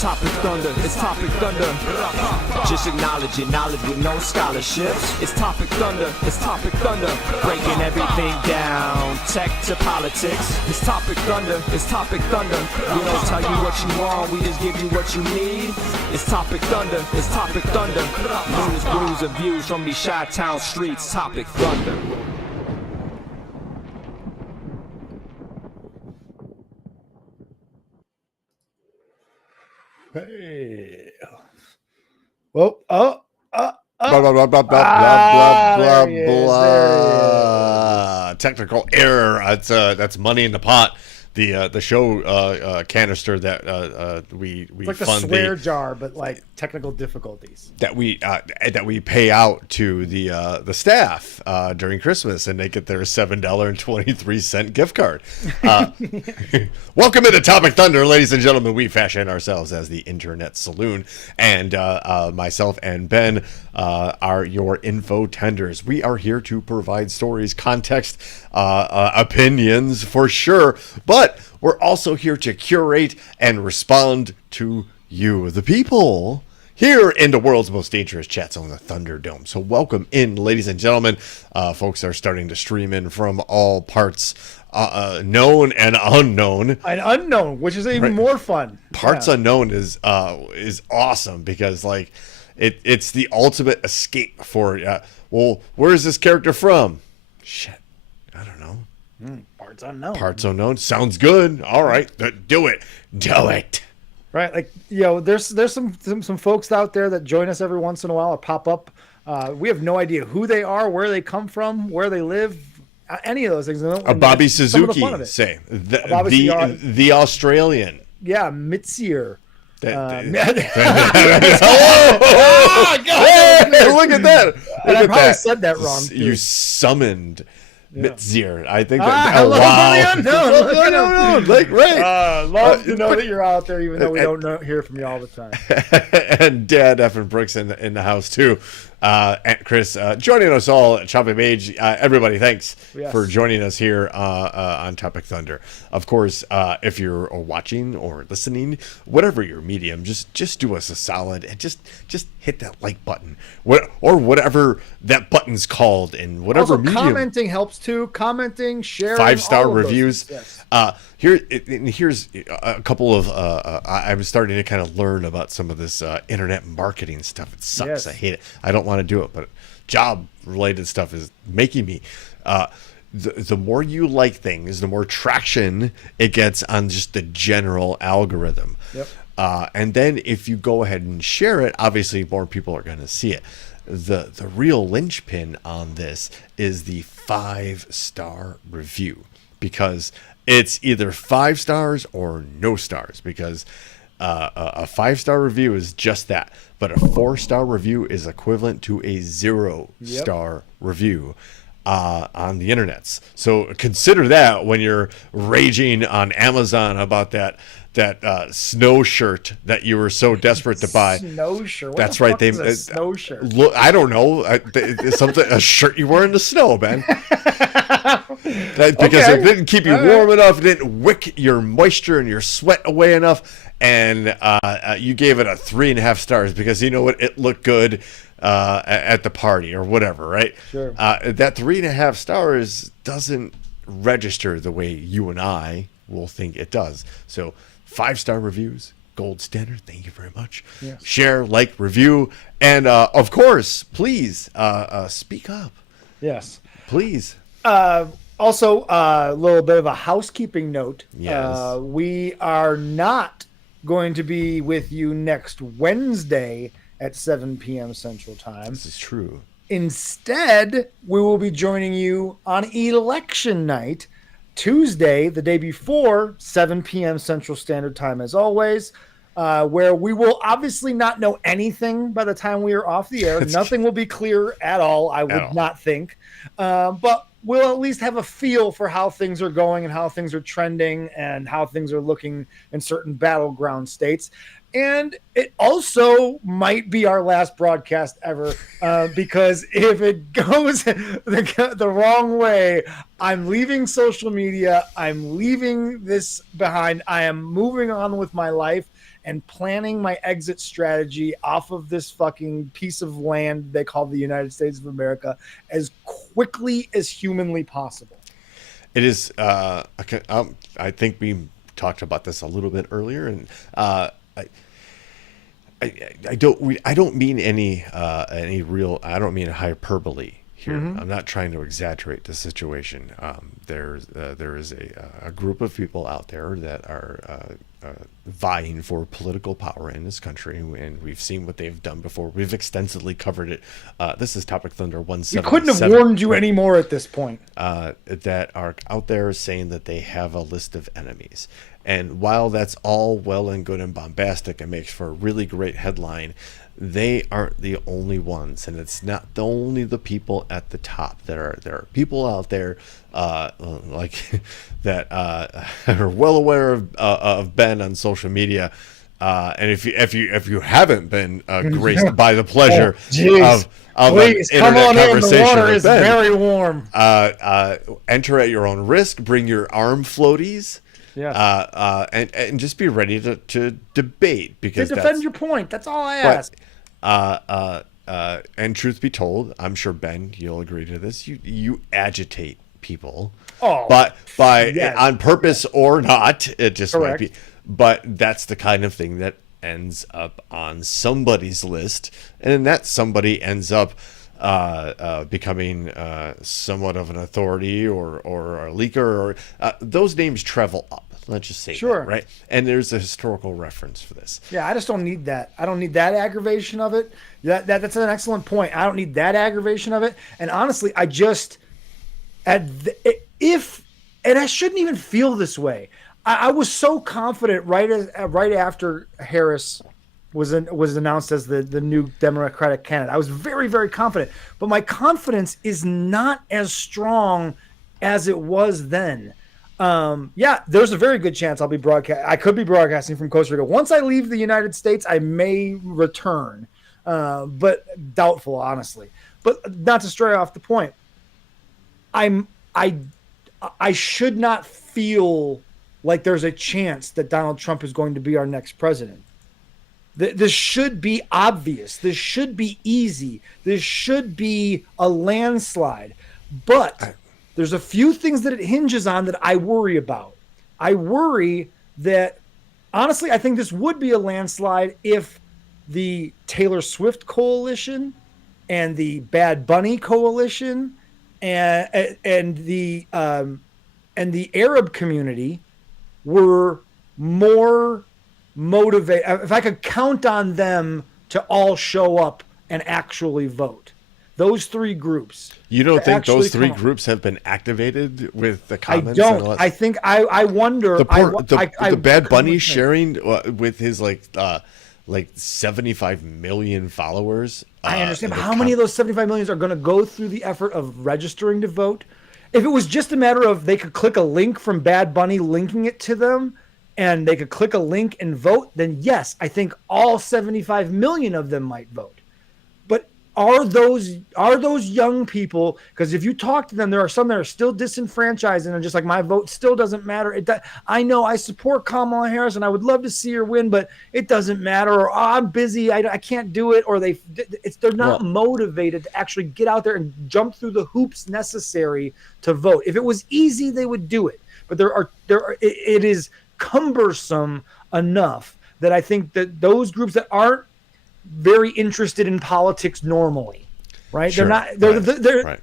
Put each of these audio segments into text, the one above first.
Topic Thunder, it's Topic Thunder. Just acknowledge it, knowledge with no scholarships. It's Topic Thunder, it's Topic Thunder. Breaking everything down, tech to politics. It's Topic Thunder, it's Topic Thunder. We don't tell you what you want, we just give you what you need. It's Topic Thunder, it's Topic Thunder. News, brews, and views from these Chi-Town streets. Topic Thunder. Hey. Well, blah blah blah blah blah blah blah. Technical error. That's money in the pot. The show canister that we it's like fund the swear jar, but like technical difficulties that we pay out to the staff during Christmas, and they get their $7.23 gift card. Welcome into Topic Thunder, ladies and gentlemen. We fashion ourselves as the Internet Saloon, and myself and Ben are your info tenders. We are here to provide stories, context, opinions for sure, but we're also here to curate and respond to you, the people, here in the world's most dangerous chat zone, the Thunderdome. So welcome in, ladies and gentlemen. Folks are starting to stream in from all parts, known and unknown. And unknown, which is even more fun. Parts unknown is awesome because like it's the ultimate escape for well, where is this character from? Shit, I don't know. Parts unknown. Parts unknown sounds good. All right, do it. Right, like there's some folks out there that join us every once in a while or pop up. We have no idea who they are, where they come from, where they live, any of those things. Bobby Suzuki, say the Australian. Yeah, Mitzier. God, look at that! I probably said that wrong. You summoned Mitzier. I think hello, wow. No, like right. Love to know that you're out there, even though we don't hear from you all the time. And Dad F and Brooks in the house too. And Chris joining us all at Choppy Mage. Everybody, thanks for joining us here on Topic Thunder. Of course, if you're watching or listening, whatever your medium, just do us a solid and just hit that like button, or whatever that button's called in whatever also, medium. Commenting helps too. Commenting, sharing, 5-star reviews. Yes. Here's a couple of I'm starting to kind of learn about some of this internet marketing stuff. It sucks. Yes. I hate it. I don't want to do it, but job related stuff is making me. The more you like things, the more traction it gets on just the general algorithm. Yep. And then if you go ahead and share it, obviously more people are going to see it. The real linchpin on this is the 5-star review, because it's either 5 stars or no stars, because a 5-star review is just that, but a 4-star review is equivalent to a 0-star review on the internets. So consider that when you're raging on Amazon about that snow shirt that you were so desperate to buy. Snow shirt. What That's the right. fuck is a snow shirt. Look, I don't know. A shirt you wear in the snow, Ben. Because it didn't keep you warm enough, it didn't wick your moisture and your sweat away enough, and you gave it a 3.5 stars because you know what, it looked good at the party or whatever, right? Sure. That 3.5 stars doesn't register the way you and I will think it does. So 5-star reviews, gold standard. Thank you very much. Yes. Share, like, review, and of course, please speak up. Yes. Please. Also, a little bit of a housekeeping note. Yes. We are not going to be with you next Wednesday at 7 p.m. Central Time. This is true. Instead, we will be joining you on election night Tuesday, the day before, 7 p.m. Central Standard Time, as always, where we will obviously not know anything by the time we are off the air. Nothing will be clear at all, I would not think. But we'll at least have a feel for how things are going and how things are trending and how things are looking in certain battleground states. And it also might be our last broadcast ever, because if it goes the wrong way, I'm leaving social media. I'm leaving this behind. I am moving on with my life and planning my exit strategy off of this fucking piece of land they call the United States of America as quickly as humanly possible. It is. I think we talked about this a little bit earlier, and I don't mean any real. I don't mean hyperbole here. I'm not trying to exaggerate the situation. There is a group of people out there that are vying for political power in this country, and we've seen what they've done before. We've extensively covered it. This is Topic Thunder 177. We couldn't have warned you any more at this point. That are out there saying that they have a list of enemies. And while that's all well and good and bombastic and makes for a really great headline, they aren't the only ones, and it's not only the people at the top. There are people out there like that are well aware of Ben on social media, and if you haven't been graced by the pleasure of please, an come internet on in. The conversation water with is Ben, very warm. enter at your own risk. Bring your arm floaties. Yes. And just be ready to debate, because to defend your point. That's all I ask. And truth be told, I'm sure, Ben, you'll agree to this. You agitate people, yes. on purpose or not. It just Correct. might be. But that's the kind of thing that ends up on somebody's list, and then that somebody ends up becoming somewhat of an authority or a leaker, or those names travel up. Let's just say that, right? And there's a historical reference for this. Yeah, I just don't need that. I don't need that aggravation of it. That's an excellent point. I don't need that aggravation of it. And honestly, I just and I shouldn't even feel this way. I was so confident right after Harris was announced as the new Democratic candidate. I was very, very confident, but my confidence is not as strong as it was then. There's a very good chance I could be broadcasting from Costa Rica. Once I leave the United States, I may return, but doubtful, honestly. But not to stray off the point, I should not feel like there's a chance that Donald Trump is going to be our next president. This should be obvious. This should be easy. This should be a landslide. But there's a few things that it hinges on that I worry about. I worry that, honestly, I think this would be a landslide if the Taylor Swift coalition and the Bad Bunny coalition and the Arab community were more motivated. If I could count on them to all show up and actually vote. Those three groups. You don't think those three groups have been activated with the comments? I don't. I think I wonder. The Bad Bunny sharing with his like 75 million followers. I understand. But how many of those 75 million are going to go through the effort of registering to vote? If it was just a matter of they could click a link from Bad Bunny linking it to them, and they could click a link and vote, then yes, I think all 75 million of them might vote. Are those young people? Because if you talk to them, there are some that are still disenfranchised and are just like, my vote still doesn't matter. I know I support Kamala Harris and I would love to see her win, but it doesn't matter. Or I'm busy, I can't do it. Or they're not motivated to actually get out there and jump through the hoops necessary to vote. If it was easy, they would do it. But it is cumbersome enough that I think that those groups that aren't very interested in politics normally, right? Sure. They're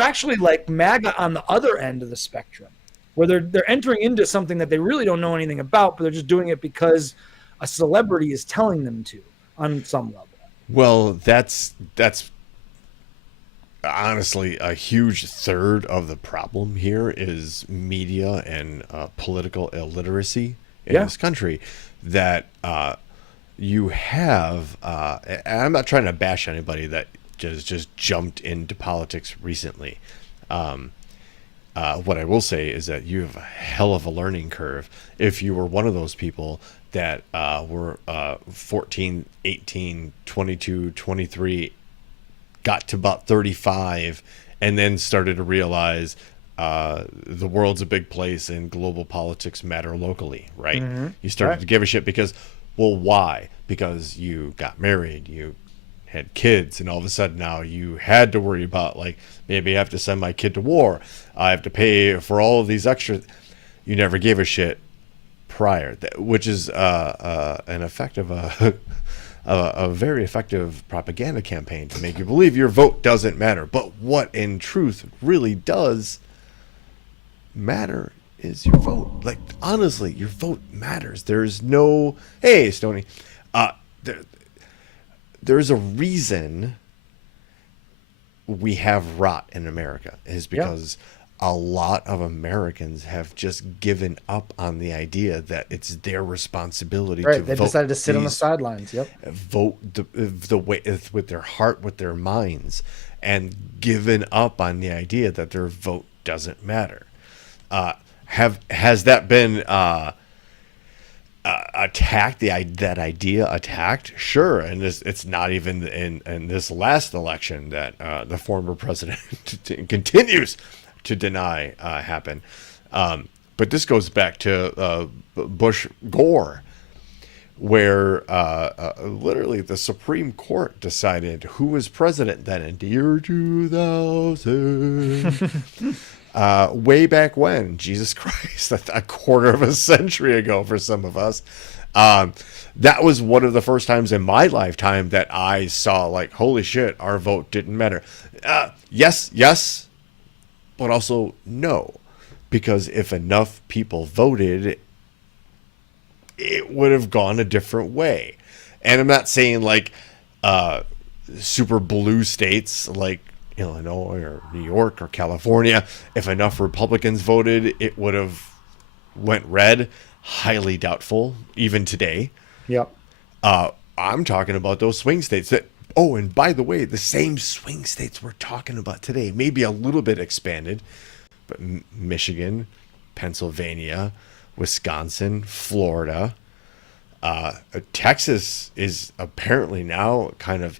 actually like MAGA on the other end of the spectrum, where they're entering into something that they really don't know anything about, but they're just doing it because a celebrity is telling them to on some level. Well, that's honestly, a huge third of the problem here is media and political illiteracy in this country. That you have, and I'm not trying to bash anybody that just jumped into politics recently. What I will say is that you have a hell of a learning curve if you were one of those people that were 14, 18, 22, 23, got to about 35, and then started to realize the world's a big place and global politics matter locally, right? You started to give a shit because, well, why? Because you got married, you had kids, and all of a sudden now you had to worry about, like, maybe I have to send my kid to war, I have to pay for all of these extra. You never gave a shit prior, which is an effect of a very effective propaganda campaign to make you believe your vote doesn't matter. But what in truth really does matter is your vote. Like, honestly, your vote matters. There's no, hey, Stoney, there's a reason we have rot in America, is because a lot of Americans have just given up on the idea that it's their responsibility to vote. They've decided to sit on the sidelines. Vote the way, with their heart, with their minds, and given up on the idea that their vote doesn't matter. Has that been attacked? That idea attacked? Sure, and it's not even in this last election that the former president continues to deny happened. But this goes back to Bush Gore, where literally the Supreme Court decided who was president then in the year 2000. Way back when, Jesus Christ, a quarter of a century ago for some of us. That was one of the first times in my lifetime that I saw, like, holy shit, our vote didn't matter. Yes, but also no, because if enough people voted, it would have gone a different way. And I'm not saying like super blue states like Illinois or New York or California, if enough Republicans voted, it would have went red. Highly doubtful, even today. I'm talking about those swing states that, oh, and by the way, the same swing states we're talking about today, maybe a little bit expanded, but Michigan, Pennsylvania, Wisconsin, Florida, Texas is apparently now kind of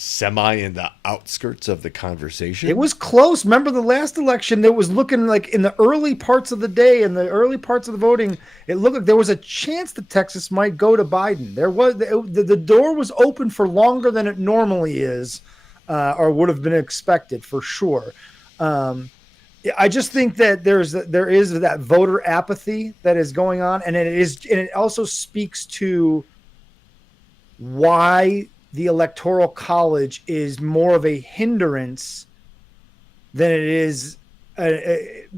semi in the outskirts of the conversation. It was close. Remember the last election, that was looking like in the early parts of the day, in the early parts of the voting, it looked like there was a chance that Texas might go to Biden. There was the door was open for longer than it normally is, or would have been expected for sure. I just think that there is that voter apathy that is going on, and it also speaks to why the Electoral College is more of a hindrance than it is,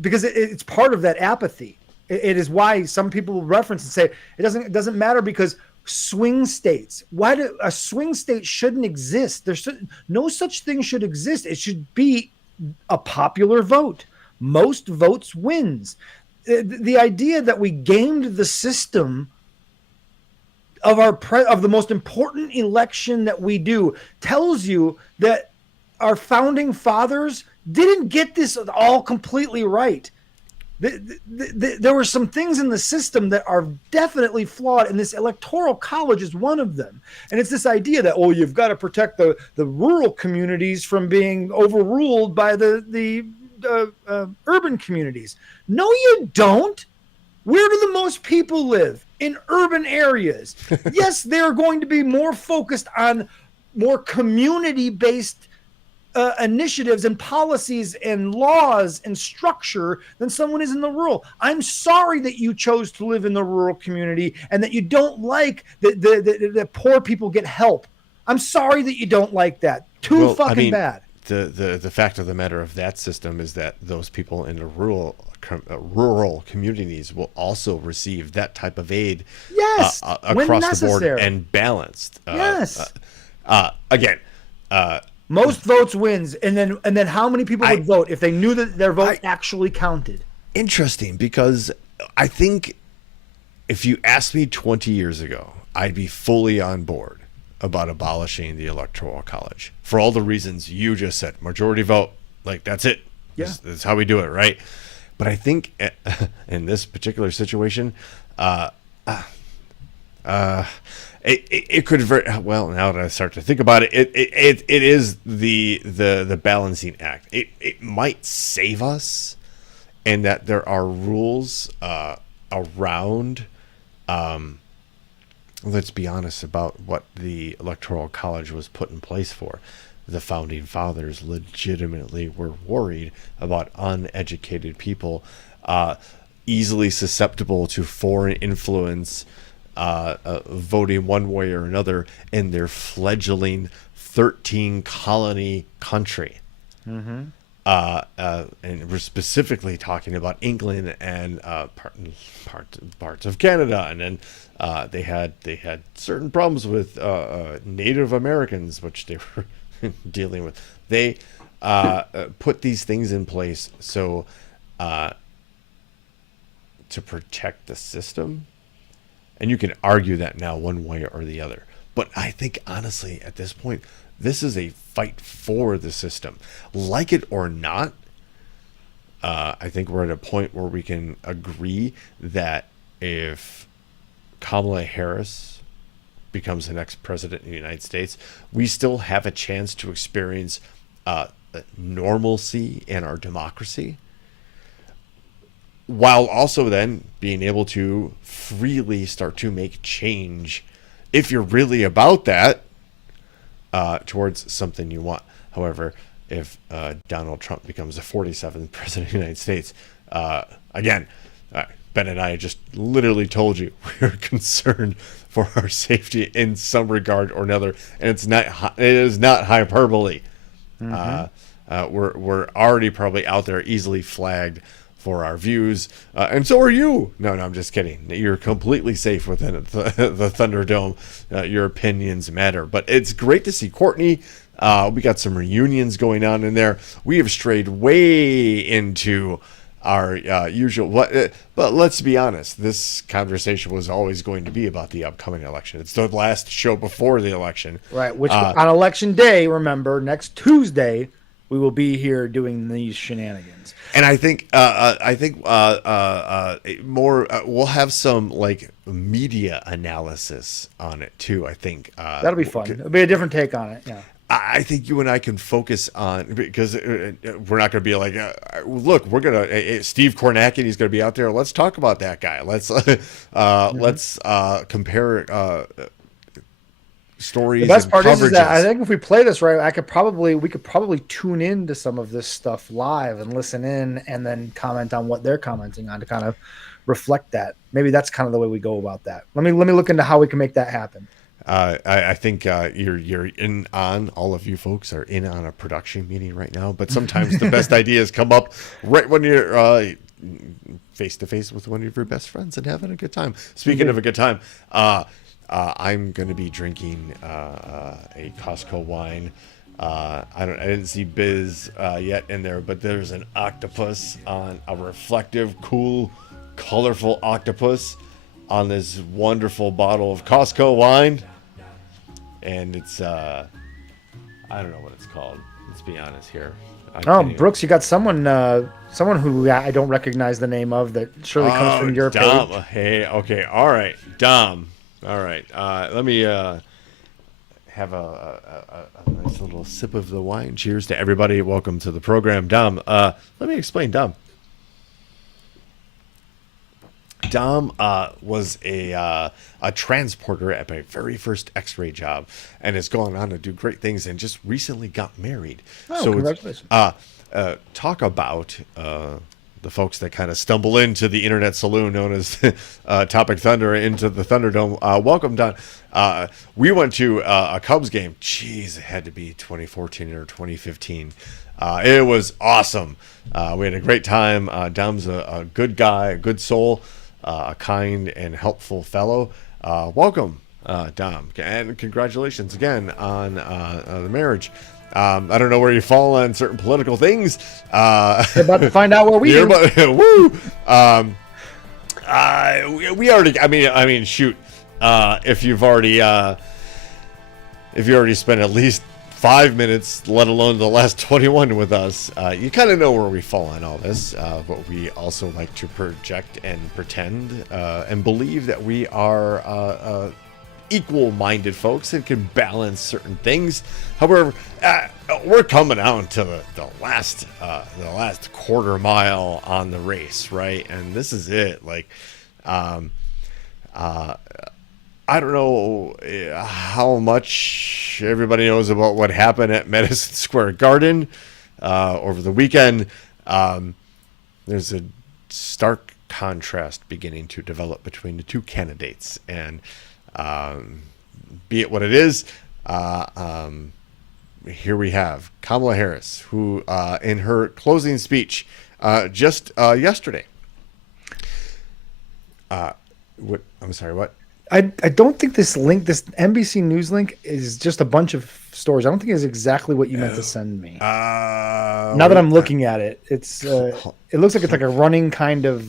because it's part of that apathy. It is why some people reference and say it doesn't matter because swing states. A swing state shouldn't exist? No such thing should exist. It should be a popular vote. Most votes wins. The idea that we gamed the system of the most important election that we do tells you that our founding fathers didn't get this all completely right. There were some things in the system that are definitely flawed, and this Electoral College is one of them. And it's this idea that, oh, you've got to protect the rural communities from being overruled by the urban communities. No, you don't. Where do the most people live? In urban areas. Yes, they're going to be more focused on more community-based initiatives and policies and laws and structure than someone is in the rural. I'm sorry that you chose to live in the rural community and that you don't like that poor people get help. I'm sorry that you don't like that. Bad. The fact of the matter of that system is that those people in the rural communities will also receive that type of aid across the board and balanced. Yes. Again, Most votes wins, and then how many people would vote if they knew that their vote actually counted? Interesting, because I think if you asked me 20 years ago, I'd be fully on board about abolishing the Electoral College for all the reasons you just said. Majority vote, like that's it. Yeah. That's how we do it, right? But I think in this particular situation, it could very well. Now that I start to think about it, it is the balancing act. It might save us, in that there are rules around. Let's be honest about what the Electoral College was put in place for. The founding fathers legitimately were worried about uneducated people, easily susceptible to foreign influence, voting one way or another in their fledgling 13 colony country. Mm-hmm. And we're specifically talking about England and parts of Canada, and then they had certain problems with Native Americans, which they were dealing with. They put these things in place so to protect the system, and you can argue that now one way or the other. But I think honestly, at this point, this is a fight for the system. Like it or not, I think we're at a point where we can agree that if Kamala Harris becomes the next president of the United States, we still have a chance to experience normalcy in our democracy, while also then being able to freely start to make change, if you're really about that, towards something you want. However, if Donald Trump becomes the 47th president of the United States, again, Ben and I just literally told you we're concerned for our safety in some regard or another, and it is not hyperbole. Mm-hmm. We're already probably out there easily flagged for our views, and so are you. No, I'm just kidding. You're completely safe within the Thunderdome. Your opinions matter, but it's great to see Courtney. We got some reunions going on in there. We have strayed way into our usual. But let's be honest. This conversation was always going to be about the upcoming election. It's the last show before the election, right? Which on election day, remember, next Tuesday, we will be here doing these shenanigans. And I think more. We'll have some like media analysis on it too. I think that'll be fun. It'll be a different take on it. Yeah. I think you and I can focus on, because we're not going to be like, look, we're going to Steve Kornacki, he's going to be out there. Let's talk about that guy. Let's compare stories. The best part is that I think if we play this right, we could probably tune into some of this stuff live and listen in, and then comment on what they're commenting on to kind of reflect that. Maybe that's kind of the way we go about that. Let me look into how we can make that happen. I think you're in on, all of you folks are in on a production meeting right now, but sometimes the best ideas come up right when you're face to face with one of your best friends and having a good time. Speaking of a good time, I'm going to be drinking a Costco wine. I didn't see Biz yet in there, but there's an octopus, on a reflective, cool, colorful octopus on this wonderful bottle of Costco wine. And it's I don't know what it's called. Let's be honest here. Brooks, you got someone who I don't recognize the name of, that surely comes from your Dom. page. Hey, okay, all right, Dom. All right, let me have a nice little sip of the wine. Cheers to everybody. Welcome to the program, Dom. Let me explain, Dom. Dom was a transporter at my very first X-ray job, and has gone on to do great things, and just recently got married. So congratulations. Talk about the folks that kind of stumble into the Internet Saloon known as Topic Thunder, into the Thunderdome. Welcome, Don. We went to a Cubs game. Jeez, it had to be 2014 or 2015. It was awesome. We had a great time. Dom's a good guy, a good soul, a kind and helpful fellow. Welcome, Dom, and congratulations again on the marriage. I don't know where you fall on certain political things. We're about to find out where we do. Woo! We already. I mean, shoot. If you already spent at least 5 minutes, let alone the last 21 with us, you kind of know where we fall on all this. But we also like to project and pretend and believe that we are equal-minded folks and can balance certain things. However, we're coming out to the last quarter mile on the race, right? And this is it. Like, I don't know how much everybody knows about what happened at Madison Square Garden over the weekend. There's a stark contrast beginning to develop between the two candidates, and be it what it is, here we have Kamala Harris, who in her closing speech just yesterday. I'm sorry, what? I don't think this NBC News link is just a bunch of stories. I don't think it's exactly what you meant to send me. Now that I'm looking at it, it looks like it's like a running kind of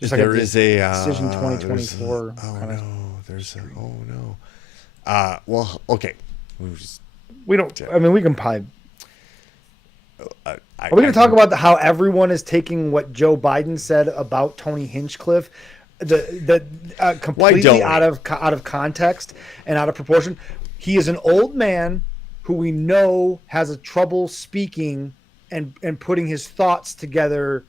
just like there is a Decision 2024. Well, okay. We don't. I mean, we can probably. Are we going to talk about how everyone is taking what Joe Biden said about Tony Hinchcliffe? Completely out of context and out of proportion. He is an old man who we know has a trouble speaking and putting his thoughts together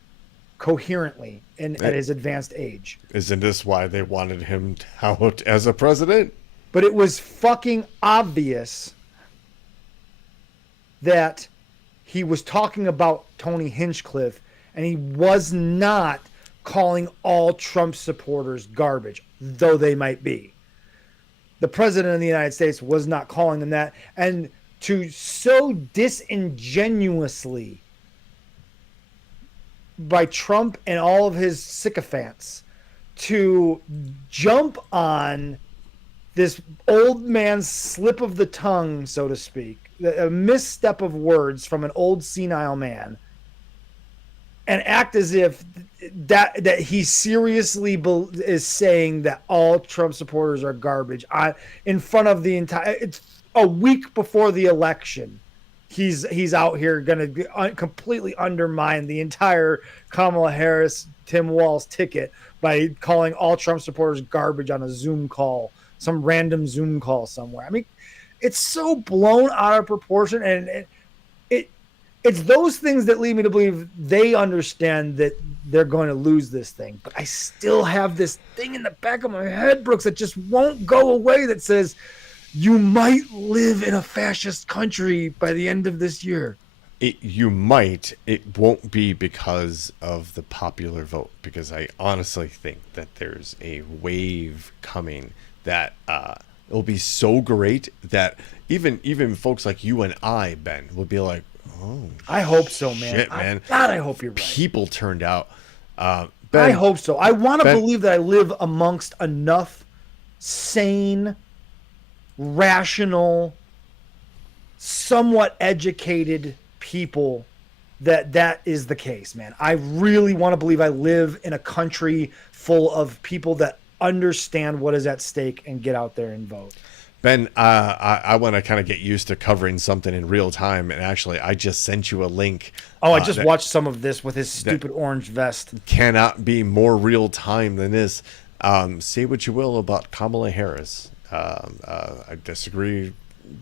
coherently at his advanced age. Isn't this why they wanted him out as a president? But it was fucking obvious that he was talking about Tony Hinchcliffe, and he was not calling all Trump supporters garbage, though they might be. The president of the United States was not calling them that. And to so disingenuously by Trump and all of his sycophants to jump on this old man's slip of the tongue, so to speak, a misstep of words from an old senile man, and act as if that he seriously is saying that all Trump supporters are garbage in front of the entire. It's a week before the election. He's out here going to completely undermine the entire Kamala Harris, Tim Walz ticket by calling all Trump supporters garbage on a Zoom call, some random Zoom call somewhere. I mean, it's so blown out of proportion, and it's those things that lead me to believe they understand that they're going to lose this thing. But I still have this thing in the back of my head, Brooks, that just won't go away that says you might live in a fascist country by the end of this year. You might. It won't be because of the popular vote, because I honestly think that there's a wave coming that it'll be so great that even folks like you and I, Ben, will be like, oh, I hope so, man. Shit, man. God, I hope you're right. People turned out. Ben, I hope so. I want to believe that I live amongst enough sane, rational, somewhat educated people that is the case, man. I really want to believe I live in a country full of people that understand what is at stake and get out there and vote. Ben, I want to kind of get used to covering something in real time, and actually, I just sent you a link. Oh, I just watched some of this with his stupid orange vest. Cannot be more real time than this. Say what you will about Kamala Harris. I disagree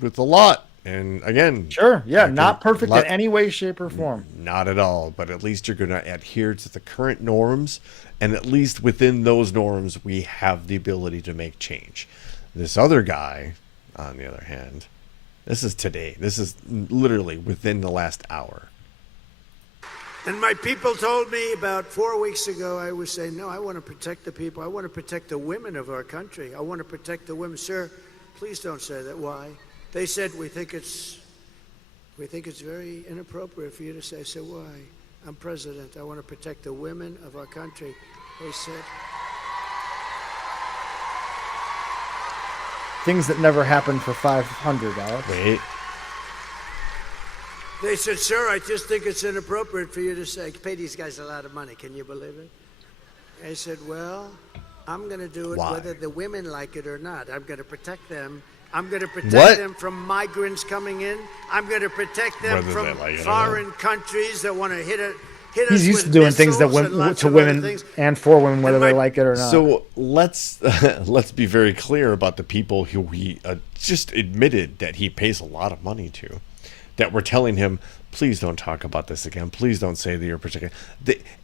with a lot, and again, sure, yeah, not perfect in any way, shape, or form. Not at all, but at least you're going to adhere to the current norms, and at least within those norms, we have the ability to make change. This other guy, on the other hand, this is today. This is literally within the last hour. And my people told me about 4 weeks ago, I was saying, no, I want to protect the people. I want to protect the women of our country. I want to protect the women. Sir, please don't say that. Why? They said, we think it's very inappropriate for you to say. I said, why? I'm president. I want to protect the women of our country. They said... Things that never happened for 500, Alex. Wait. They said, sir, I just think it's inappropriate for you to say, pay these guys a lot of money. Can you believe it? I said, well, I'm going to do it Why? whether the women like it or not. I'm going to protect them. I'm going to protect What? them from migrants coming in. I'm going to protect them Whether from they like it or foreign countries that want to hit us He's used with to doing things that missiles and women lots to of other women things. and for women, whether And they my- like it or not. So let's be very clear about the people who he just admitted that he pays a lot of money to, that were telling him, please don't talk about this again. Please don't say that you're protecting.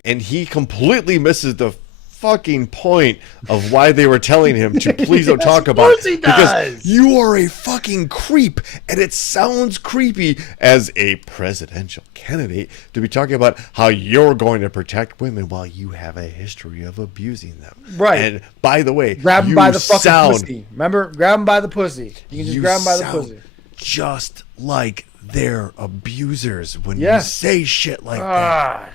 And he completely misses the fucking point of why they were telling him to please don't talk about course he it. Because does. you are a fucking creep, and it sounds creepy as a presidential candidate to be talking about how you're going to protect women while you have a history of abusing them. Right. And by the way, grab him you by the fucking sound, pussy. Remember? Grab him by the pussy. You can just grab him by the sound pussy. just like they're abusers when Yes. you say shit like that. Ah.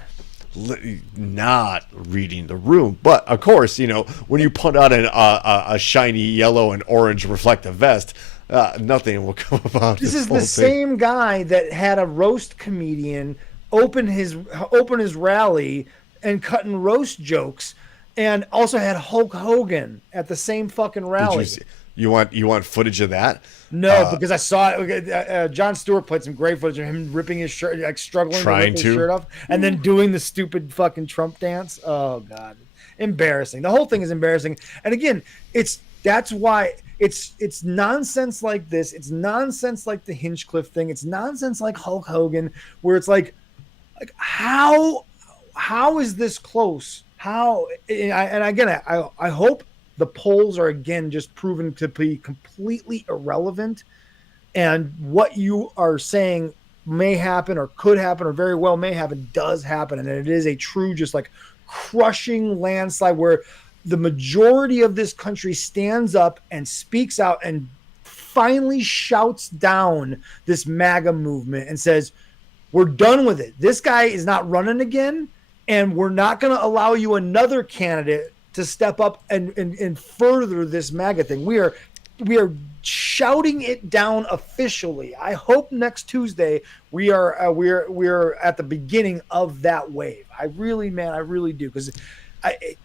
Not reading the room, but of course, you know, when you put on a shiny yellow and orange reflective vest, nothing will come about. This is whole the thing. same guy that had a roast comedian open his rally and cutting roast jokes, and also had Hulk Hogan at the same fucking Did rally. you see? You want footage of that? No, because I saw it. John Stewart played some great footage of him ripping his shirt, like struggling to Trying rip his to. shirt off, and then doing the stupid fucking Trump dance. Oh God, embarrassing. The whole thing is embarrassing. And again, that's why it's nonsense like this. It's nonsense like the Hinchcliffe thing. It's nonsense like Hulk Hogan, where it's like how is this close? How? And again, I hope the polls are again just proven to be completely irrelevant, and what you are saying may happen or could happen or very well may happen does happen, and it is a true just like crushing landslide where the majority of this country stands up and speaks out and finally shouts down this MAGA movement and says, we're done with it. This guy is not running again, and we're not going to allow you another candidate to step up and further this MAGA thing. We are shouting it down officially. I hope next Tuesday we are at the beginning of that wave. I really do, because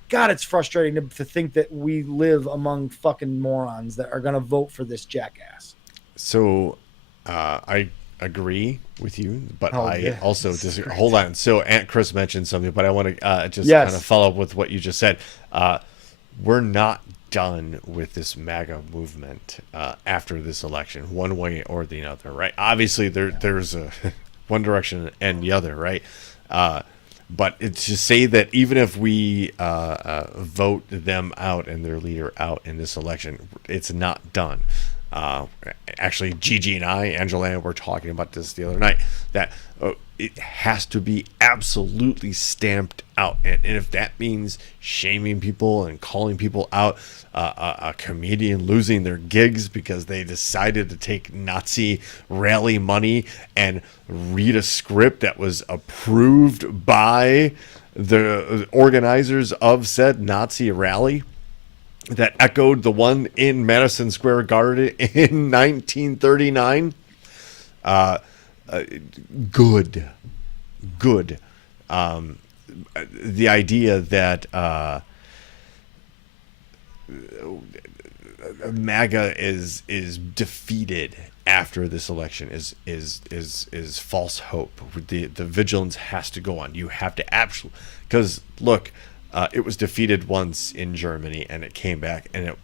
God, it's frustrating to think that we live among fucking morons that are going to vote for this jackass. So, I agree with you, but I yeah. also disagree. Hold on. So Aunt Chris mentioned something, but I want to just Yes. kind of follow up with what you just said. We're not done with this MAGA movement after this election, one way or the other, right? Obviously, there's a one direction and the other, right? But it's to say that even if we vote them out and their leader out in this election, it's not done. Actually, Gigi and Angela, and we're talking about this the other night, that it has to be absolutely stamped out. And if that means shaming people and calling people out, a comedian losing their gigs because they decided to take Nazi rally money and read a script that was approved by the organizers of said Nazi rally, that echoed the one in Madison Square Garden in 1939. Good. The idea that MAGA is defeated after this election is false hope. The vigilance has to go on. You have to absolutely, because look, it was defeated once in Germany and it came back and it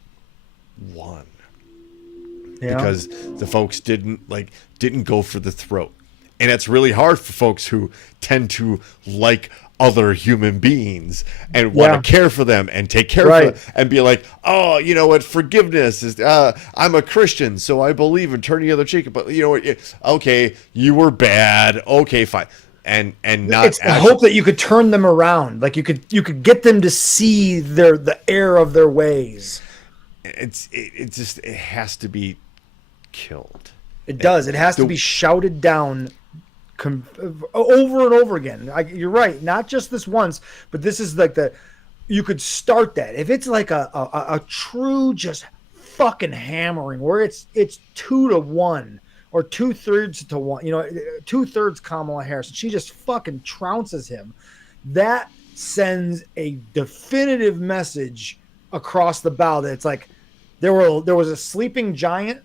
won. Yeah. Because the folks didn't go for the throat. And it's really hard for folks who tend to like other human beings and want to care for them and take care of them and be like, oh, you know what, forgiveness is, I'm a Christian, so I believe in turning the other cheek. But you know what, okay, you were bad. Okay, fine. And not it's the hope that you could turn them around, like you could get them to see the error of their ways. It has to be killed. It does. It has to be shouted down over and over again. You're right. Not just this once, but this is like you could start that. If it's like a true just fucking hammering where it's 2-1 or 2/3 to 1, 2/3 Kamala Harris, and she just fucking trounces him, that sends a definitive message across the bow that it's like there was a sleeping giant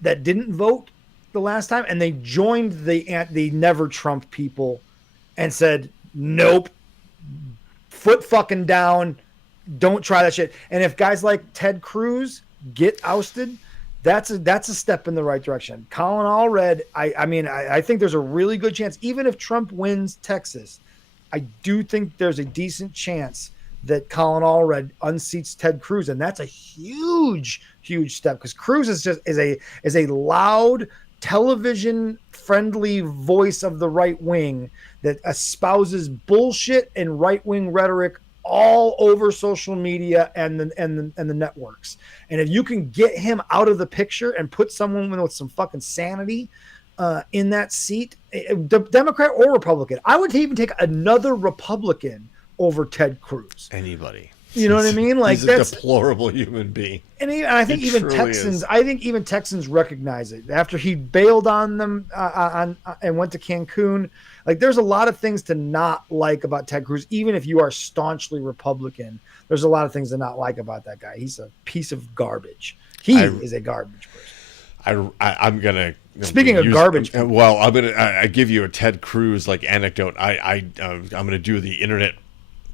that didn't vote the last time, and they joined the never Trump people and said, nope, foot fucking down, don't try that shit. And if guys like Ted Cruz get ousted, that's a step in the right direction. Colin Allred, I think there's a really good chance, even if Trump wins Texas, I do think there's a decent chance that Colin Allred unseats Ted Cruz, and that's a huge step, because Cruz is a loud, television friendly voice of the right wing that espouses bullshit and right wing rhetoric all over social media and the networks. And if you can get him out of the picture and put someone with some fucking sanity in that seat, Democrat or Republican, I would even take another Republican over Ted Cruz. Anybody. You know what I mean? Like, he's that's a deplorable human being. And I think even Texans recognize it after he bailed on them and went to Cancun. Like, there's a lot of things to not like about Ted Cruz, even if you are staunchly Republican. There's a lot of things to not like about that guy. He's a piece of garbage. He is a garbage person. I'm gonna. Speaking of garbage, well, I give you a Ted Cruz like anecdote. I'm gonna do the internet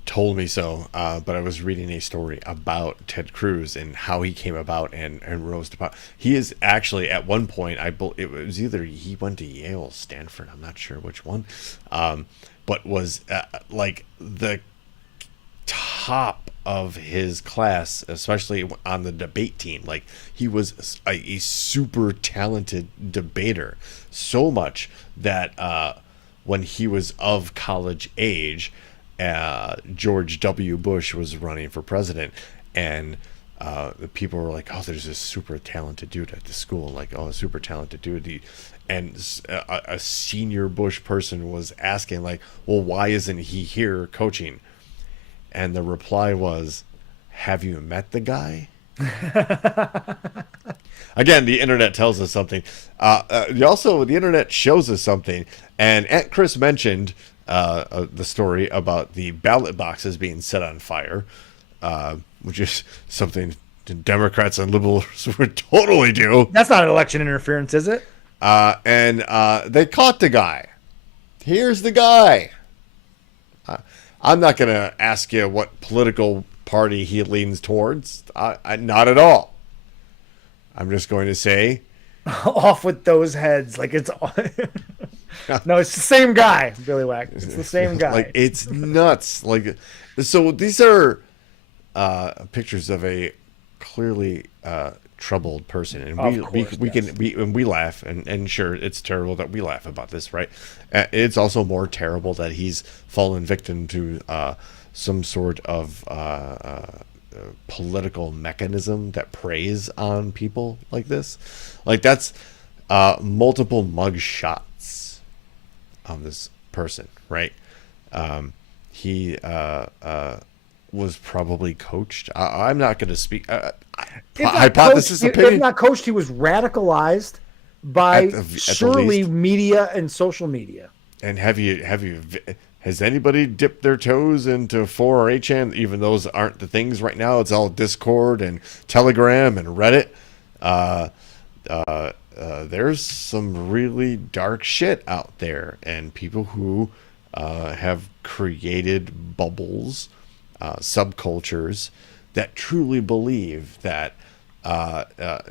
told me so, but I was reading a story about Ted Cruz and how he came about and rose to power. He is actually, at one point, it was either he went to Yale or Stanford, I'm not sure which one, but was like the top of his class, especially on the debate team. Like, he was a super talented debater, so much that when he was of college age, George W. Bush was running for president, and the people were like, oh, there's this super talented dude at the school, like, oh, a super talented dude. And a senior Bush person was asking, like, well, why isn't he here coaching? And the reply was, have you met the guy? Again, the internet tells us something. Also, the internet shows us something. And Aunt Chris mentioned the story about the ballot boxes being set on fire, which is something Democrats and liberals would totally do. That's not election interference, is it? And they caught the guy. Here's the guy. I'm not going to ask you what political party he leans towards. Not at all. I'm just going to say, off with those heads. Like, it's no, it's the same guy, Billy Wack. It's the same guy. Like, it's nuts. Like, so these are pictures of a clearly troubled person, and we laugh, and sure, it's terrible that we laugh about this, right? It's also more terrible that he's fallen victim to some sort of political mechanism that preys on people like this. Like, that's multiple mug shots of this person, right? He was probably coached. I'm not going to speak. Hypothesis, opinion. If not coached, he was radicalized by surely media and social media. And has anybody dipped their toes into 4-H? Even those aren't the things right now. It's all Discord and Telegram and Reddit. There's some really dark shit out there, and people who have created bubbles, subcultures that truly believe that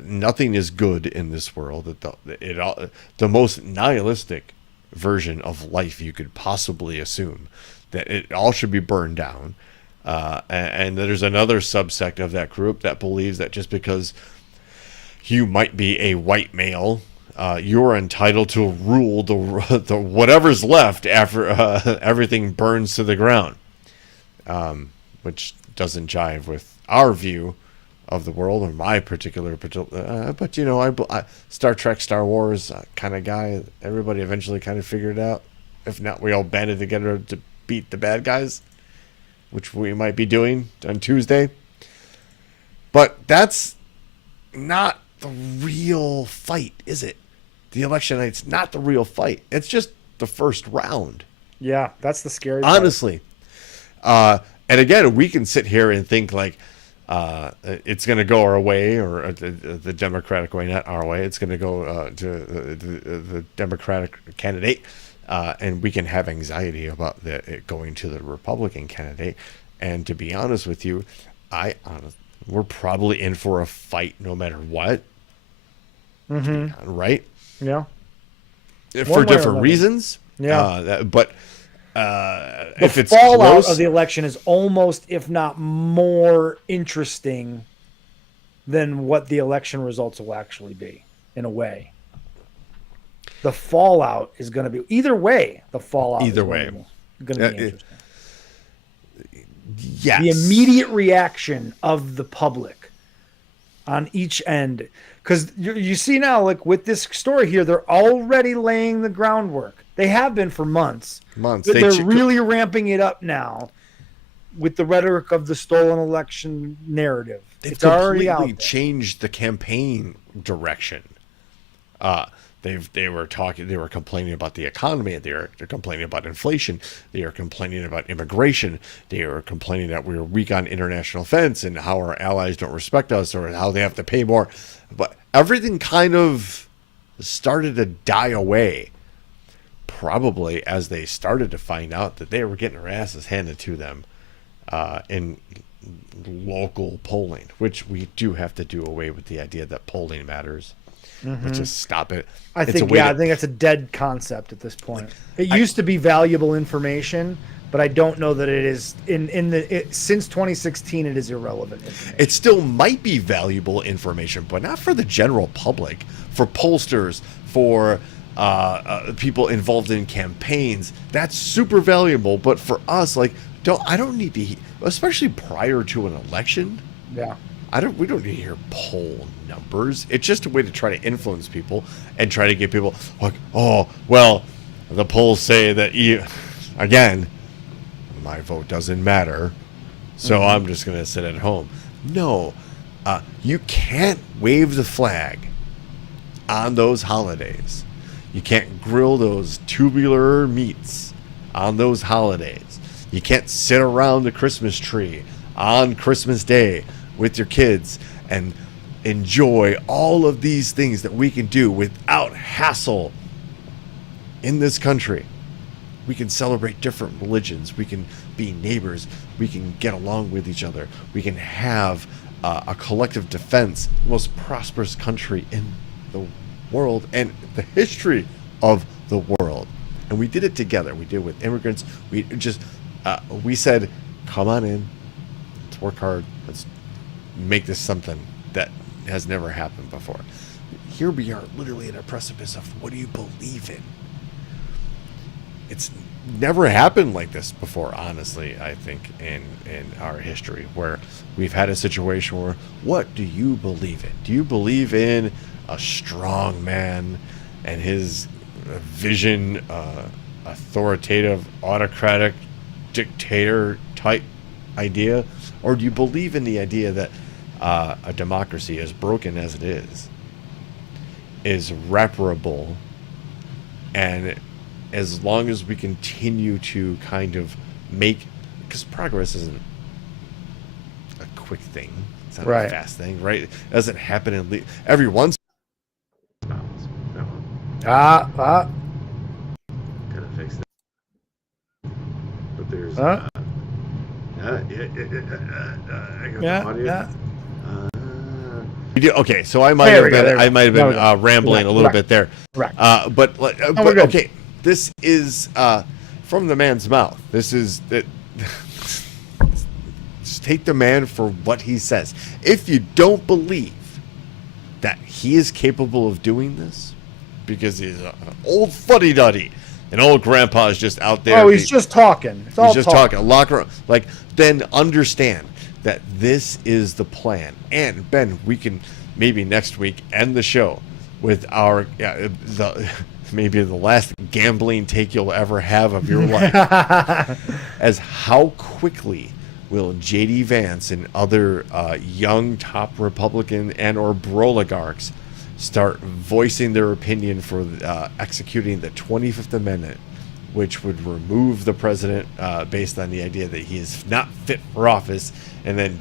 nothing is good in this world, that the most nihilistic version of life you could possibly assume, that it all should be burned down, and there's another subsect of that group that believes that just because you might be a white male, you're entitled to rule the whatever's left after everything burns to the ground, which doesn't jive with our view of the world, or my particular but you know, I Star Trek, Star Wars kind of guy. Everybody eventually kind of figured it out. If not, we all banded together to beat the bad guys, which we might be doing on Tuesday. But that's not the real fight, is it? the election night's not the real fight. It's just the first round. Yeah, that's the scary part. Honestly. And again, we can sit here and think like it's going to go our way, or the Democratic way, not our way. It's going to go to the Democratic candidate, and we can have anxiety about it going to the Republican candidate. And to be honest with you, we're probably in for a fight no matter what. Mm-hmm. Right? Yeah. For different reasons. Yeah. But if it's fallout close, of the election is almost, if not more, interesting than what the election results will actually be, in a way. The fallout is going to be either way. The fallout either is way going to be interesting. Yes. The immediate reaction of the public on each end, because you see now, like with this story here, they're already laying the groundwork. They have been for months. They're really ramping it up now with the rhetoric of the stolen election narrative. They've it's already out completely there. changed the campaign direction. They were complaining about the economy. They're complaining about inflation. They are complaining about immigration. They are complaining that we're weak on international defense and how our allies don't respect us, or how they have to pay more. But everything kind of started to die away, probably as they started to find out that they were getting their asses handed to them in local polling, which we do have to do away with the idea that polling matters. Let's just stop it. I think that's a dead concept at this point. It used to be valuable information, but I don't know that it is since 2016 it is irrelevant information. It still might be valuable information, but not for the general public, for pollsters, for people involved in campaigns. That's super valuable, but for us, like, I don't need to, especially prior to an election. Yeah. We don't need to hear poll numbers. It's just a way to try to influence people and try to get people like, oh, well, the polls say that again, my vote doesn't matter, so I'm just going to sit at home. No, you can't wave the flag on those holidays. You can't grill those tubular meats on those holidays. You can't sit around the Christmas tree on Christmas Day with your kids and enjoy all of these things that we can do without hassle in this country. We can celebrate different religions. We can be neighbors. We can get along with each other. We can have a collective defense, the most prosperous country in the world and the history of the world. And we did it together. We did it with immigrants. We said, come on in. Let's work hard. Let's make this something that has never happened before. Here we are, literally at a precipice of what do you believe in? It's never happened like this before, honestly, I think, in our history, where we've had a situation where, what do you believe in? Do you believe in a strong man and his vision, authoritative, autocratic, dictator type idea? Or do you believe in the idea that a democracy, as broken as it is reparable, and as long as we continue to kind of make, because progress isn't a quick thing, it's not a fast thing, right? It doesn't happen in every once. Gotta fix that. But there's I got the audio. Okay, so I might have been rambling a little bit there. But okay, this is from the man's mouth. This is that. Just take the man for what he says. If you don't believe that he is capable of doing this, because he's an old fuddy-duddy, an old grandpa is just out there. Oh, he's just talking. He's just talking. Locker, like, then understand that this is the plan. And Ben, we can maybe next week end the show with our maybe the last gambling take you'll ever have of your life, as how quickly will J.D. Vance and other young top Republican and or oligarchs start voicing their opinion for executing the 25th Amendment, which would remove the president based on the idea that he is not fit for office. And then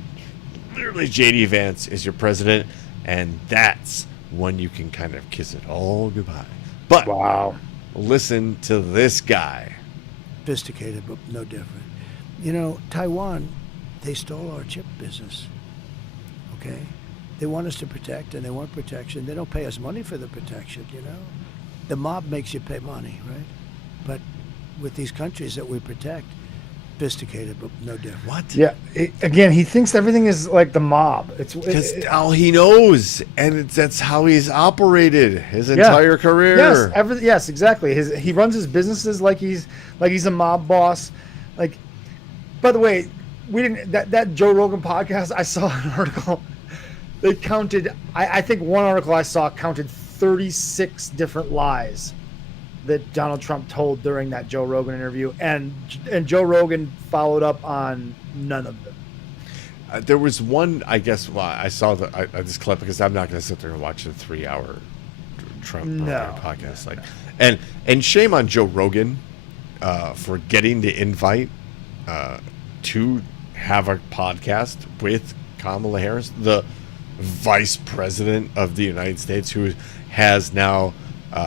literally J.D. Vance is your president, and that's when you can kind of kiss it all goodbye. But Wow. listen to this guy. Sophisticated, but no different. You know, Taiwan, they stole our chip business. Okay? They want us to protect, and they want protection. They don't pay us money for the protection, you know? The mob makes you pay money, right? But with these countries that we protect, sophisticated, but no different. What? Yeah. Again, he thinks everything is like the mob. Because all he knows, and that's how he's operated his entire career. Yes, exactly. He runs his businesses like he's a mob boss. Like, by the way, we didn't that Joe Rogan podcast. I saw an article. They counted. I think one article I saw counted 36 different lies that Donald Trump told during that Joe Rogan interview, and Joe Rogan followed up on none of them. There was one, I guess. Well, I saw this clip because I'm not going to sit there and watch a 3-hour Trump podcast. And shame on Joe Rogan for getting the invite to have a podcast with Kamala Harris, the Vice President of the United States, who has now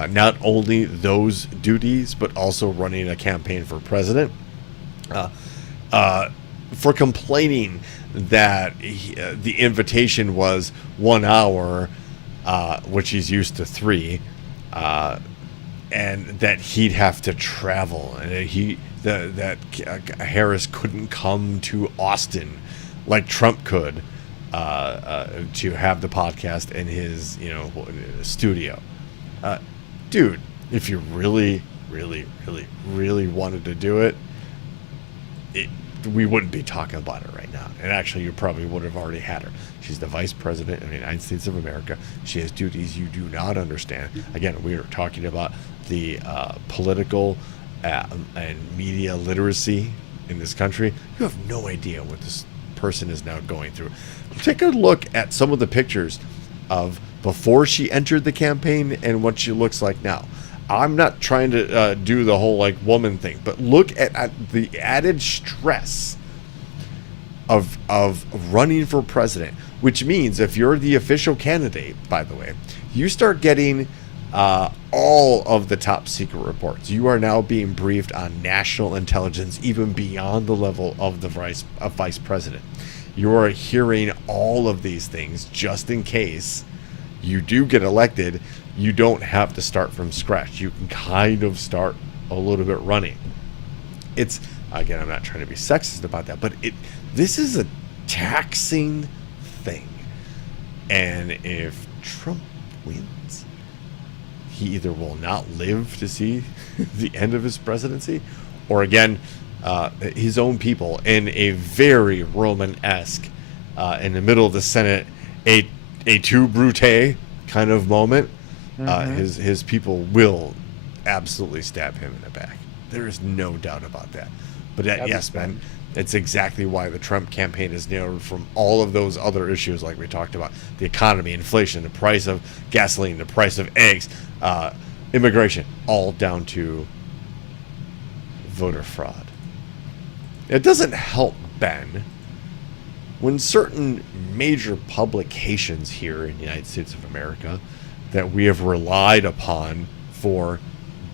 not only those duties but also running a campaign for president. For complaining that the invitation was 1 hour, which he's used to 3, and that he'd have to travel, and that Harris couldn't come to Austin like Trump could to have the podcast in his studio. Dude, if you really, really, really, really wanted to do it, we wouldn't be talking about it right now. And actually, you probably would have already had her. She's the Vice President of the United States of America. She has duties you do not understand. Again, we are talking about the political and media literacy in this country. You have no idea what this person is now going through. Take a look at some of the pictures of before she entered the campaign and what she looks like now. I'm not trying to do the whole like woman thing, but look at the added stress of running for president, which means if you're the official candidate, by the way, you start getting all of the top secret reports. You are now being briefed on national intelligence, even beyond the level of the vice president. You are hearing all of these things just in case you do get elected. You don't have to start from scratch. You can kind of start a little bit running. It's, again, I'm not trying to be sexist about that, but this is a taxing thing. And if Trump wins, he either will not live to see the end of his presidency, or again, his own people in a very Roman-esque, in the middle of the Senate, a tu brute kind of moment. His people will absolutely stab him in the back. There is no doubt about that. But yes, man, it's exactly why the Trump campaign is narrowed from all of those other issues like we talked about: the economy, inflation, the price of gasoline, the price of eggs, immigration, all down to voter fraud. It doesn't help, Ben, when certain major publications here in the United States of America that we have relied upon for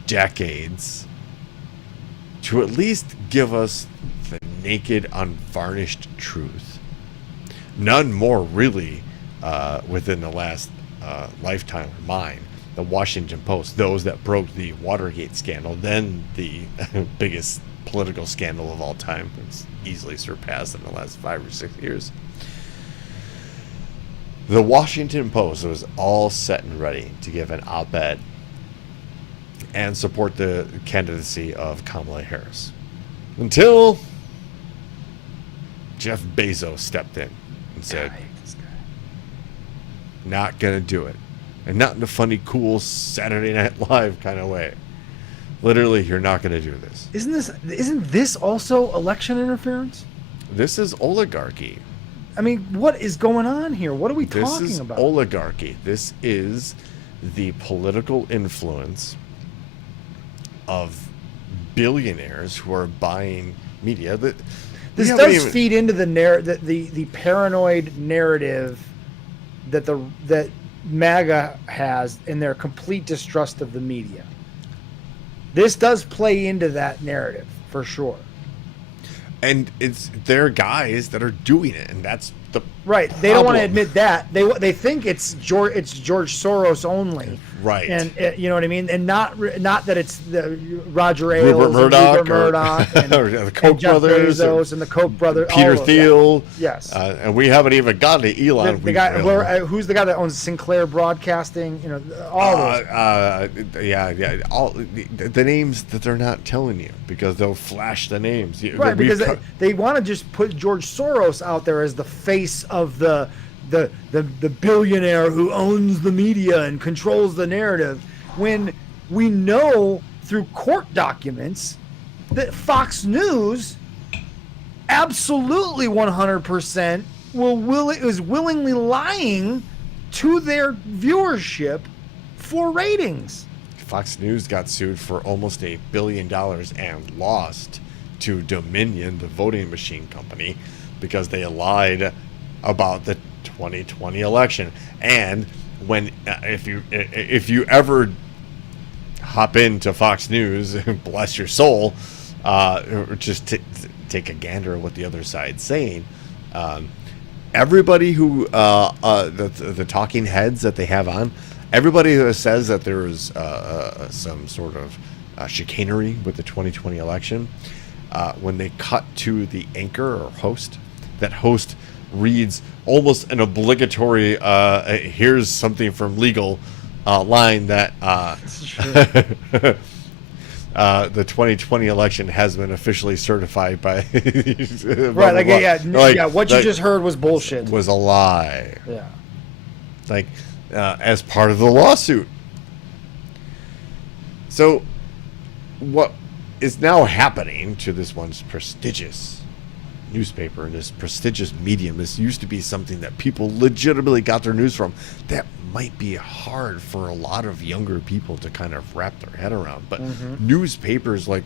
decades to at least give us the naked, unvarnished truth. None more really within the last lifetime of mine. The Washington Post, those that broke the Watergate scandal, then the biggest political scandal of all time. It's easily surpassed in the last 5 or 6 years. The Washington Post was all set and ready to give an op-ed and support the candidacy of Kamala Harris until Jeff Bezos stepped in and said, not gonna do it. And not in a funny, cool Saturday Night Live kind of way. Literally, you're not gonna do this. Isn't this also election interference? This is oligarchy. I mean, what is going on here? What are we This talking is about? oligarchy. This is the political influence of billionaires who are buying media. This does feed into the paranoid narrative that MAGA has in their complete distrust of the media. This does play into that narrative for sure. And it's their guys that are doing it, and that's the right. They problem. don't want to admit that. They think it's George Soros only, right? And you know what I mean. And not that it's the Roger Ailes, Rupert Murdoch, and, or the Koch Jeff brothers, Bezos, and the Koch brothers, Peter Thiel. Yeah. Yes, and we haven't even gotten to Elon. The guy who's the guy that owns Sinclair Broadcasting. You know, all those. All the names that they're not telling you because they'll flash the names. Right, because they want to just put George Soros out there as the face of the billionaire who owns the media and controls the narrative, when we know through court documents that Fox News absolutely 100% is willingly lying to their viewership for ratings. Fox News got sued for almost $1 billion and lost to Dominion, the voting machine company, because they lied about the 2020 election. And when if you ever hop into Fox News, bless your soul, or just take a gander at what the other side's saying, everybody who the talking heads that they have on, everybody who says that there is some sort of chicanery with the 2020 election, when they cut to the anchor or host, that host reads almost an obligatory here's something from legal line that the 2020 election has been officially certified by right, what you just heard was bullshit, was a lie, like as part of the lawsuit. So what is now happening to this once prestigious newspaper and this prestigious medium? This used to be something that people legitimately got their news from. That might be hard for a lot of younger people to kind of wrap their head around, but newspapers, like,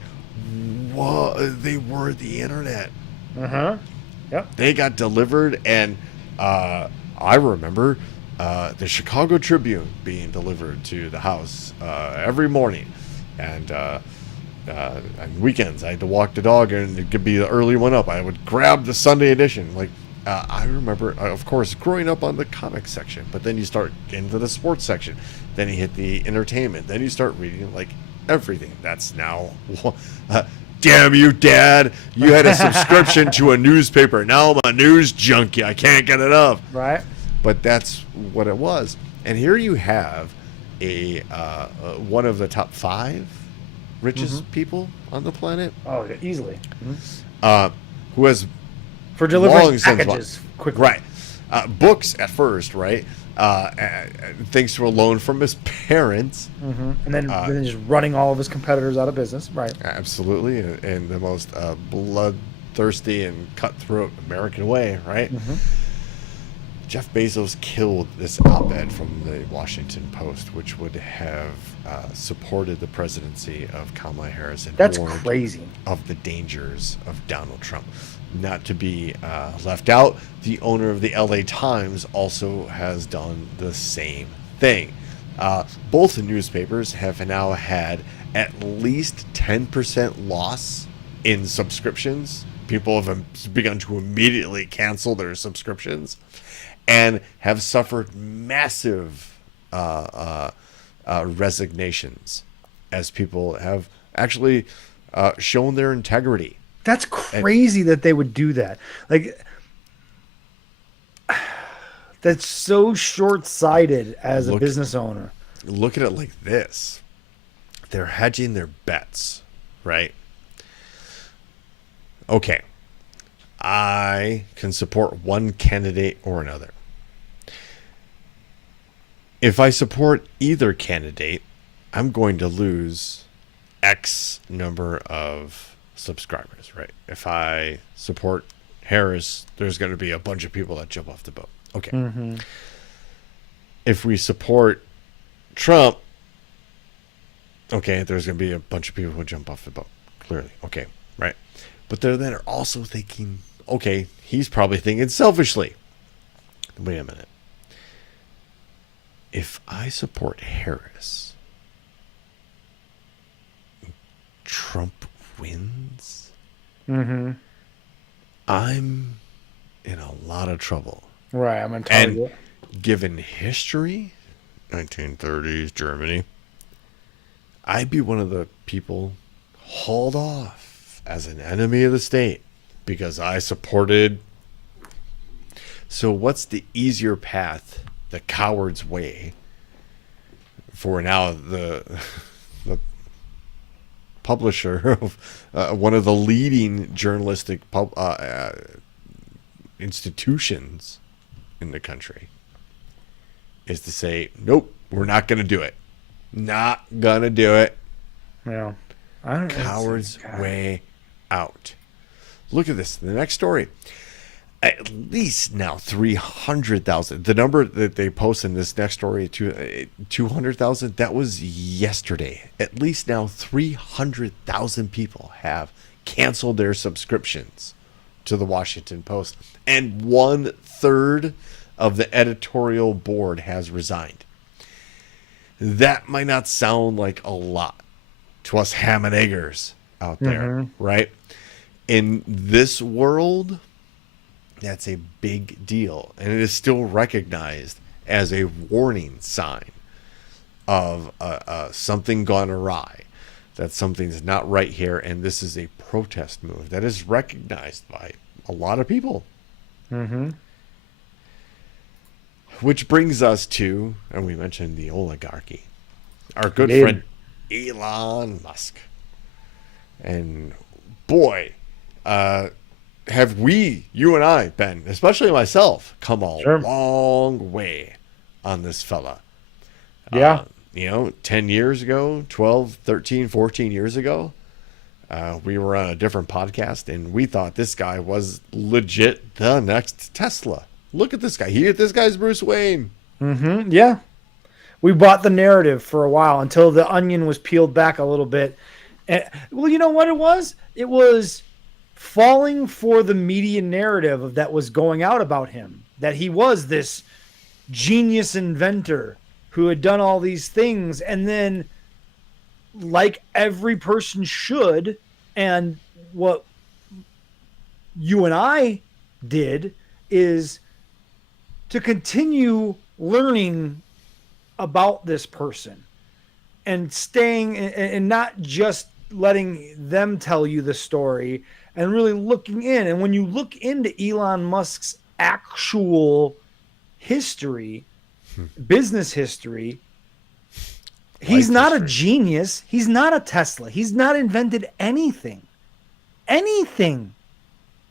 what, they were the internet. Yep. They got delivered, and I remember the Chicago Tribune being delivered to the house every morning, and on weekends I had to walk the dog, and it could be the early one up. I would grab the Sunday edition. Like, I remember, of course, growing up on the comic section, but then you start into the sports section, then you hit the entertainment, then you start reading like everything. That's now, damn you, Dad! You had a subscription to a newspaper. Now I'm a news junkie. I can't get enough. Right. But that's what it was. And here you have a one of the top 5 richest people on the planet. Oh, easily. Who has for delivering long packages quickly. Right. Books at first, right? Thanks to a loan from his parents. And then just running all of his competitors out of business. Right. Absolutely. In the most bloodthirsty and cutthroat American way, right? Jeff Bezos killed this op-ed from the Washington Post, which would have supported the presidency of Kamala Harris and that's warned crazy of the dangers of Donald Trump. Not to be left out, the owner of the LA Times also has done the same thing. Both the newspapers have now had at least 10% loss in subscriptions. People have begun to immediately cancel their subscriptions and have suffered massive resignations as people have actually shown their integrity. That's crazy that they would do that. Like, that's so short-sighted as a business owner. Look at it like this. They're hedging their bets, right? Okay. I can support one candidate or another. If I support either candidate, I'm going to lose X number of subscribers, right? If I support Harris, there's going to be a bunch of people that jump off the boat. Okay. Mm-hmm. If we support Trump, okay, there's going to be a bunch of people who jump off the boat. Clearly. Okay. Right. But they're then also thinking, okay, he's probably thinking selfishly. Wait a minute. If I support Harris, Trump wins, I'm in a lot of trouble. Right, I'm in target. And given history, 1930s Germany, I'd be one of the people hauled off as an enemy of the state because I supported. So what's the easier path, the coward's way, for now the publisher of one of the leading journalistic institutions in the country is to say, nope, we're not going to do it. Not going to do it. Yeah. I don't know. Coward's way out. Look at this. The next story. At least now 300,000. The number that they post in this next story, 200,000, that was yesterday. At least now 300,000 people have canceled their subscriptions to the Washington Post. And 1/3 of the editorial board has resigned. That might not sound like a lot to us ham and eggers out there, right? In this world, that's a big deal. And it is still recognized as a warning sign of something gone awry, that something's not right here. And this is a protest move that is recognized by a lot of people. Which brings us to, and we mentioned the oligarchy, our good friend Elon Musk. And boy, have we, you and I, Ben, especially myself, come a long way on this fella. Yeah. 10 years ago, 12, 13, 14 years ago, we were on a different podcast, and we thought this guy was legit the next Tesla. Look at this guy. This guy's Bruce Wayne. Yeah. We bought the narrative for a while until the onion was peeled back a little bit. And, well, you know what it was? It was falling for the media narrative that was going out about him, that he was this genius inventor who had done all these things. And then, like every person should, and what you and I did, is to continue learning about this person and staying and not just letting them tell you the story, and really looking in. And when you look into Elon Musk's actual history, business history, he's not a genius. He's not a Tesla. He's not invented anything.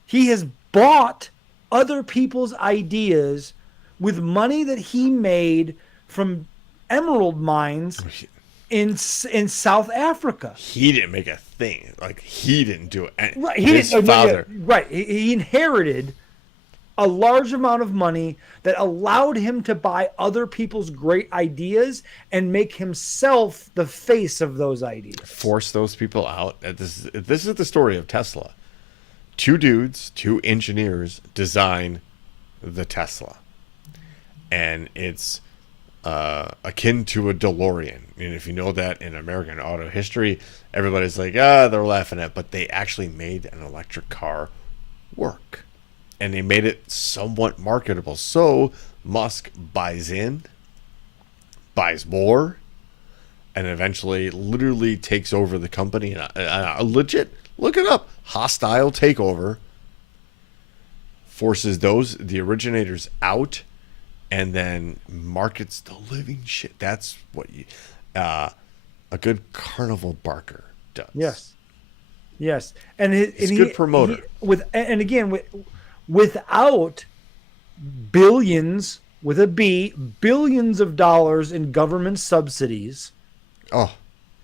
He has bought other people's ideas with money that he made from emerald mines in South Africa. He didn't make a thing. Like, he didn't do it. Right. His father. Right. He inherited a large amount of money that allowed him to buy other people's great ideas and make himself the face of those ideas. Force those people out. This is the story of Tesla. 2 dudes, 2 engineers design the Tesla. And it's akin to a DeLorean. And if you know that in American auto history, everybody's like, they're laughing at it. But they actually made an electric car work. And they made it somewhat marketable. So Musk buys more, and eventually literally takes over the company. A legit, look it up, hostile takeover. Forces the originators out, and then markets the living shit. That's what a good carnival barker does. Yes. And he's a good promoter. Without billions, with a B, billions of dollars in government subsidies,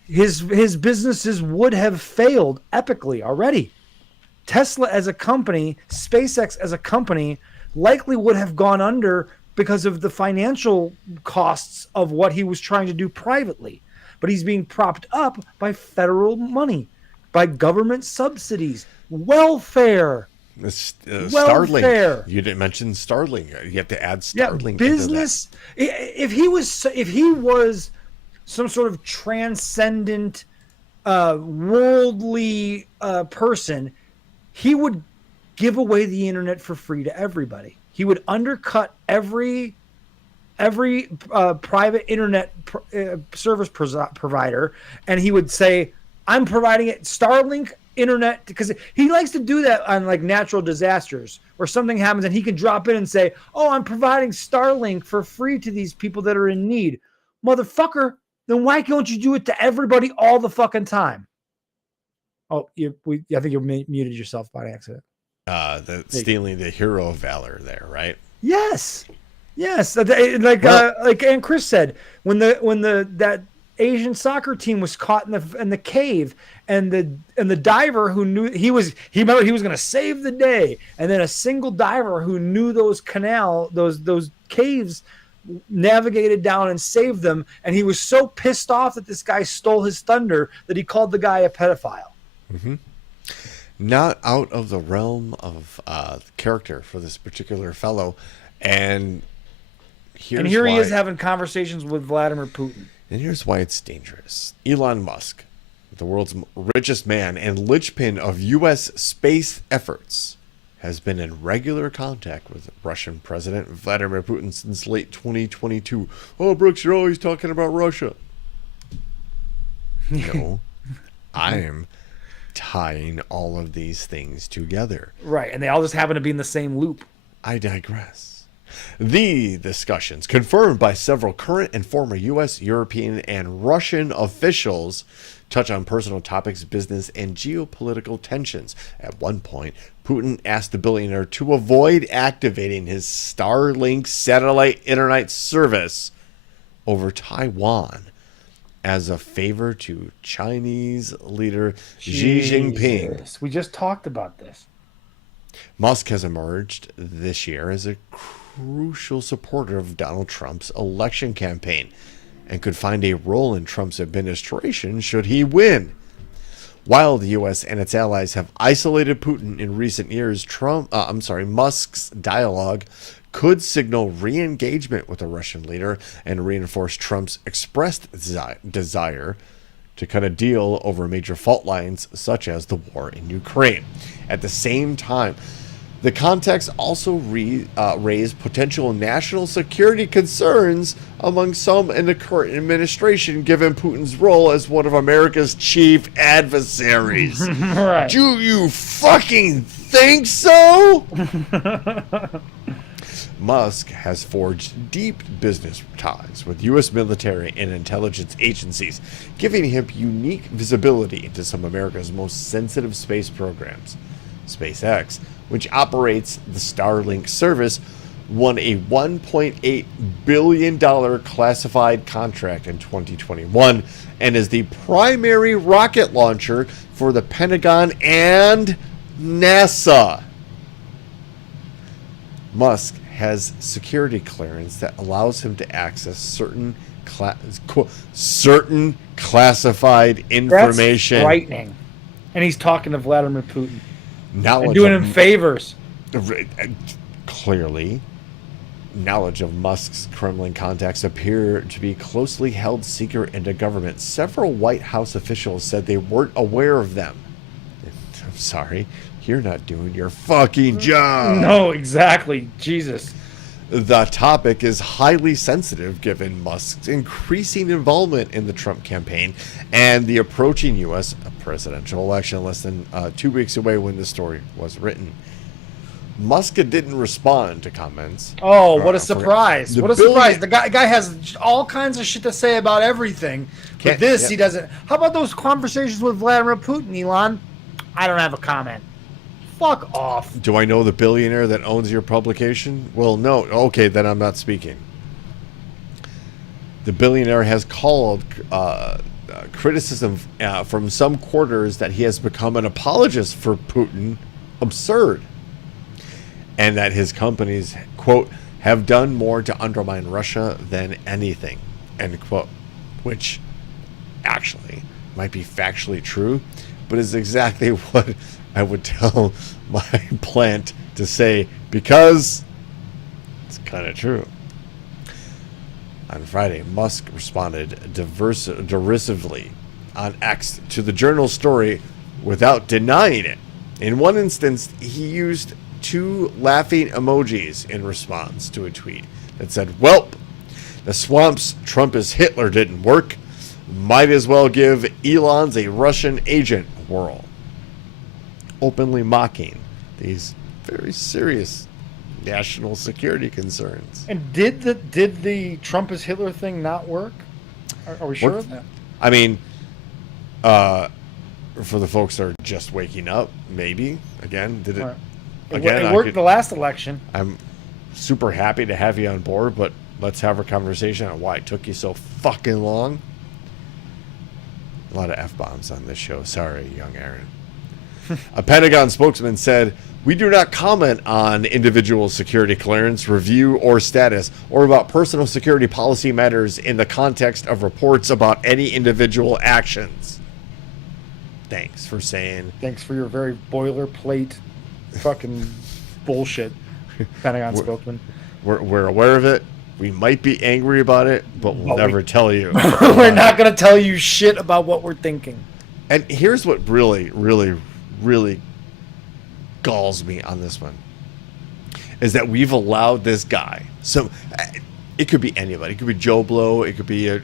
his businesses would have failed epically already. Tesla as a company, SpaceX as a company, likely would have gone under because of the financial costs of what he was trying to do privately. But he's being propped up by federal money, by government subsidies, welfare. Starlink. You didn't mention Starlink. You have to add Starlink. Business. If he was some sort of transcendent, worldly person, he would give away the internet for free to everybody. He would undercut every private internet service provider, and he would say, "I'm providing it Starlink internet," because he likes to do that on like natural disasters where something happens, and he can drop in and say, "Oh, I'm providing Starlink for free to these people that are in need." Motherfucker, then why don't you do it to everybody all the fucking time? Oh, I think you muted yourself by accident. Stealing the hero of valor there, right? Yes. Like and Chris said, when that Asian soccer team was caught in the cave, and the diver who knew he was going to save the day, and then a single diver who knew those caves navigated down and saved them, and he was so pissed off that this guy stole his thunder that he called the guy a pedophile. Mm-hmm. Not out of the realm of character for this particular fellow, and here he is having conversations with Vladimir Putin. And here's why it's dangerous. Elon Musk, the world's richest man and linchpin of U.S. space efforts, has been in regular contact with Russian President Vladimir Putin since late 2022. Oh, Brooks, you're always talking about Russia. No, I'm tying all of these things together. Right, and they all just happen to be in the same loop. I digress. The discussions, confirmed by several current and former U.S., European, and Russian officials, touch on personal topics, business, and geopolitical tensions. At one point, Putin asked the billionaire to avoid activating his Starlink satellite internet service over Taiwan as a favor to Chinese leader Xi Jinping. We just talked about this. Musk has emerged this year as a crucial supporter of Donald Trump's election campaign and could find a role in Trump's administration should he win. While the U.S. and its allies have isolated Putin in recent years, Musk's dialogue could signal re-engagement with the Russian leader and reinforce Trump's expressed desire to cut a deal over major fault lines such as the war in Ukraine. At the same time, the context also raised potential national security concerns among some in the current administration, given Putin's role as one of America's chief adversaries. Right. Do you fucking think so? Musk has forged deep business ties with U.S. military and intelligence agencies, giving him unique visibility into some of America's most sensitive space programs. SpaceX, which operates the Starlink service, won a $1.8 billion classified contract in 2021 and is the primary rocket launcher for the Pentagon and NASA. Musk has security clearance that allows him to access certain classified information. That's frightening. And he's talking to Vladimir Putin. And doing him favors. Clearly, knowledge of Musk's Kremlin contacts appear to be closely held secret in the government. Several White House officials said they weren't aware of them. I'm sorry, you're not doing your fucking job. No, exactly. Jesus. The topic is highly sensitive given Musk's increasing involvement in the Trump campaign and the approaching U.S. presidential election less than 2 weeks away when the story was written. Musk didn't respond to comments. Oh, what a surprise. What a surprise. The guy has all kinds of shit to say about everything. But he doesn't. How about those conversations with Vladimir Putin, Elon? I don't have a comment. Fuck off. Do I know the billionaire that owns your publication? Well, no. Okay, then I'm not speaking. The billionaire has called criticism from some quarters that he has become an apologist for Putin absurd. And that his companies, quote, have done more to undermine Russia than anything, end quote. Which actually might be factually true, but is exactly what I would tell my plant to say, because it's kind of true. On Friday, Musk responded derisively on X to the Journal's story without denying it. In one instance, he used 2 laughing emojis in response to a tweet that said, "Welp, the swamp's Trump is Hitler didn't work. Might as well give Elon's a Russian agent whirl." Openly mocking these very serious national security concerns. And did the Trump is Hitler thing not work? Are we sure of that? I mean, for the folks that are just waking up, maybe. Again, did it? Right. Again, it worked the last election. I'm super happy to have you on board, but let's have a conversation on why it took you so fucking long. A lot of F-bombs on this show. Sorry, young Aaron. A Pentagon spokesman said, "We do not comment on individual security clearance, review, or status, or about personal security policy matters in the context of reports about any individual actions." Thanks for saying. Thanks for your very boilerplate fucking bullshit, Pentagon spokesman. We're aware of it. We might be angry about it, but we'll never tell you. We're not going to tell you shit about what we're thinking. And here's what really, really, really galls me on this one, is that we've allowed this guy. So it could be anybody. It could be Joe Blow. It could be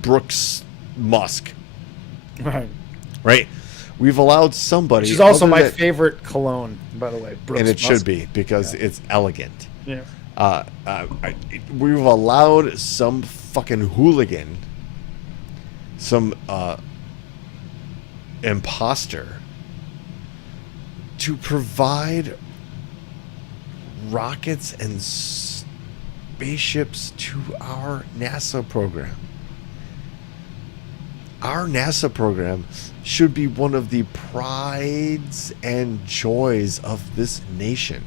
Brooks Musk. Right? We've allowed somebody. Which is also my favorite cologne, by the way. Brooks and it Musk. should be, because it's elegant. Yeah. We've allowed some fucking hooligan, some imposter, to provide rockets and spaceships to our NASA program. Our NASA program should be one of the prides and joys of this nation.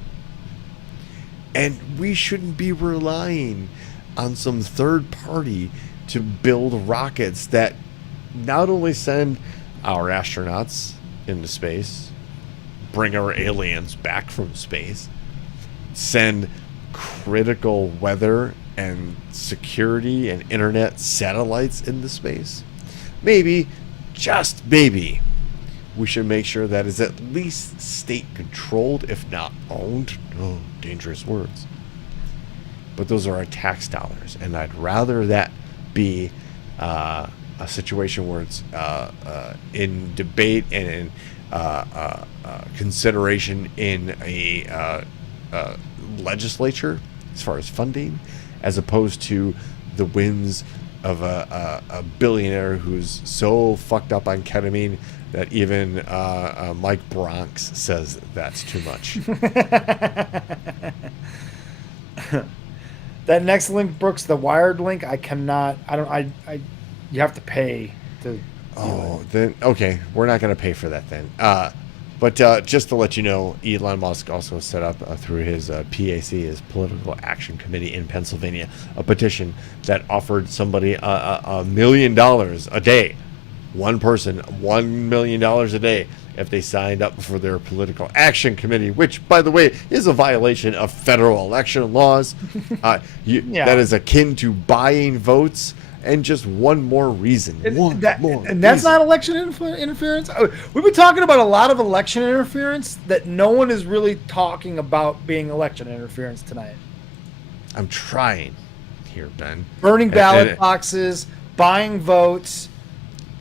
And we shouldn't be relying on some third party to build rockets that not only send our astronauts into space, bring our aliens back from space, send critical weather and security and internet satellites into space. Maybe, just maybe, we should make sure that is at least state controlled, if not owned. Oh, dangerous words. But those are our tax dollars, and I'd rather that be a situation where it's in debate and in consideration in a legislature as far as funding, as opposed to the whims of a billionaire who's so fucked up on ketamine that even Mike Bronx says that's too much. That next link, Brooks, the Wired link, I cannot. You have to pay to. Oh, then okay, we're not going to pay for that then. But just to let you know, Elon Musk also set up through his PAC, his Political Action Committee in Pennsylvania, a petition that offered somebody $1 million a day. One person, $1 million a day if they signed up for their Political Action Committee, which, by the way, is a violation of federal election laws. That is akin to buying votes. And just one more reason. And that's not election interference? We've been talking about a lot of election interference that no one is really talking about being election interference tonight. I'm trying here, Ben. Burning ballot boxes, buying votes.